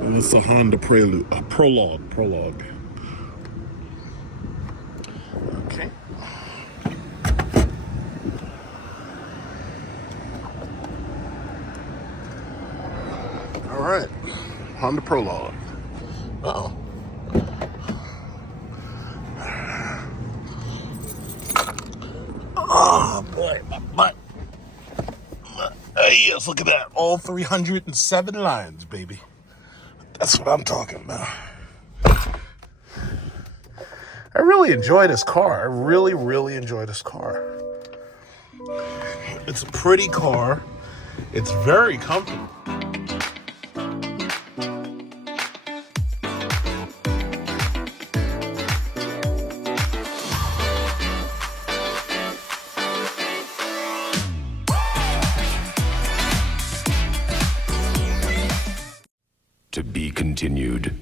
And it's a Honda Prologue. Okay. All right, Honda Prologue. Uh-oh. Oh boy, my butt. Hey, yes, look at that. All 307 lines, baby. That's what I'm talking about. I really enjoy this car. I really, really enjoy this car. It's a pretty car. It's very comfortable. To be continued.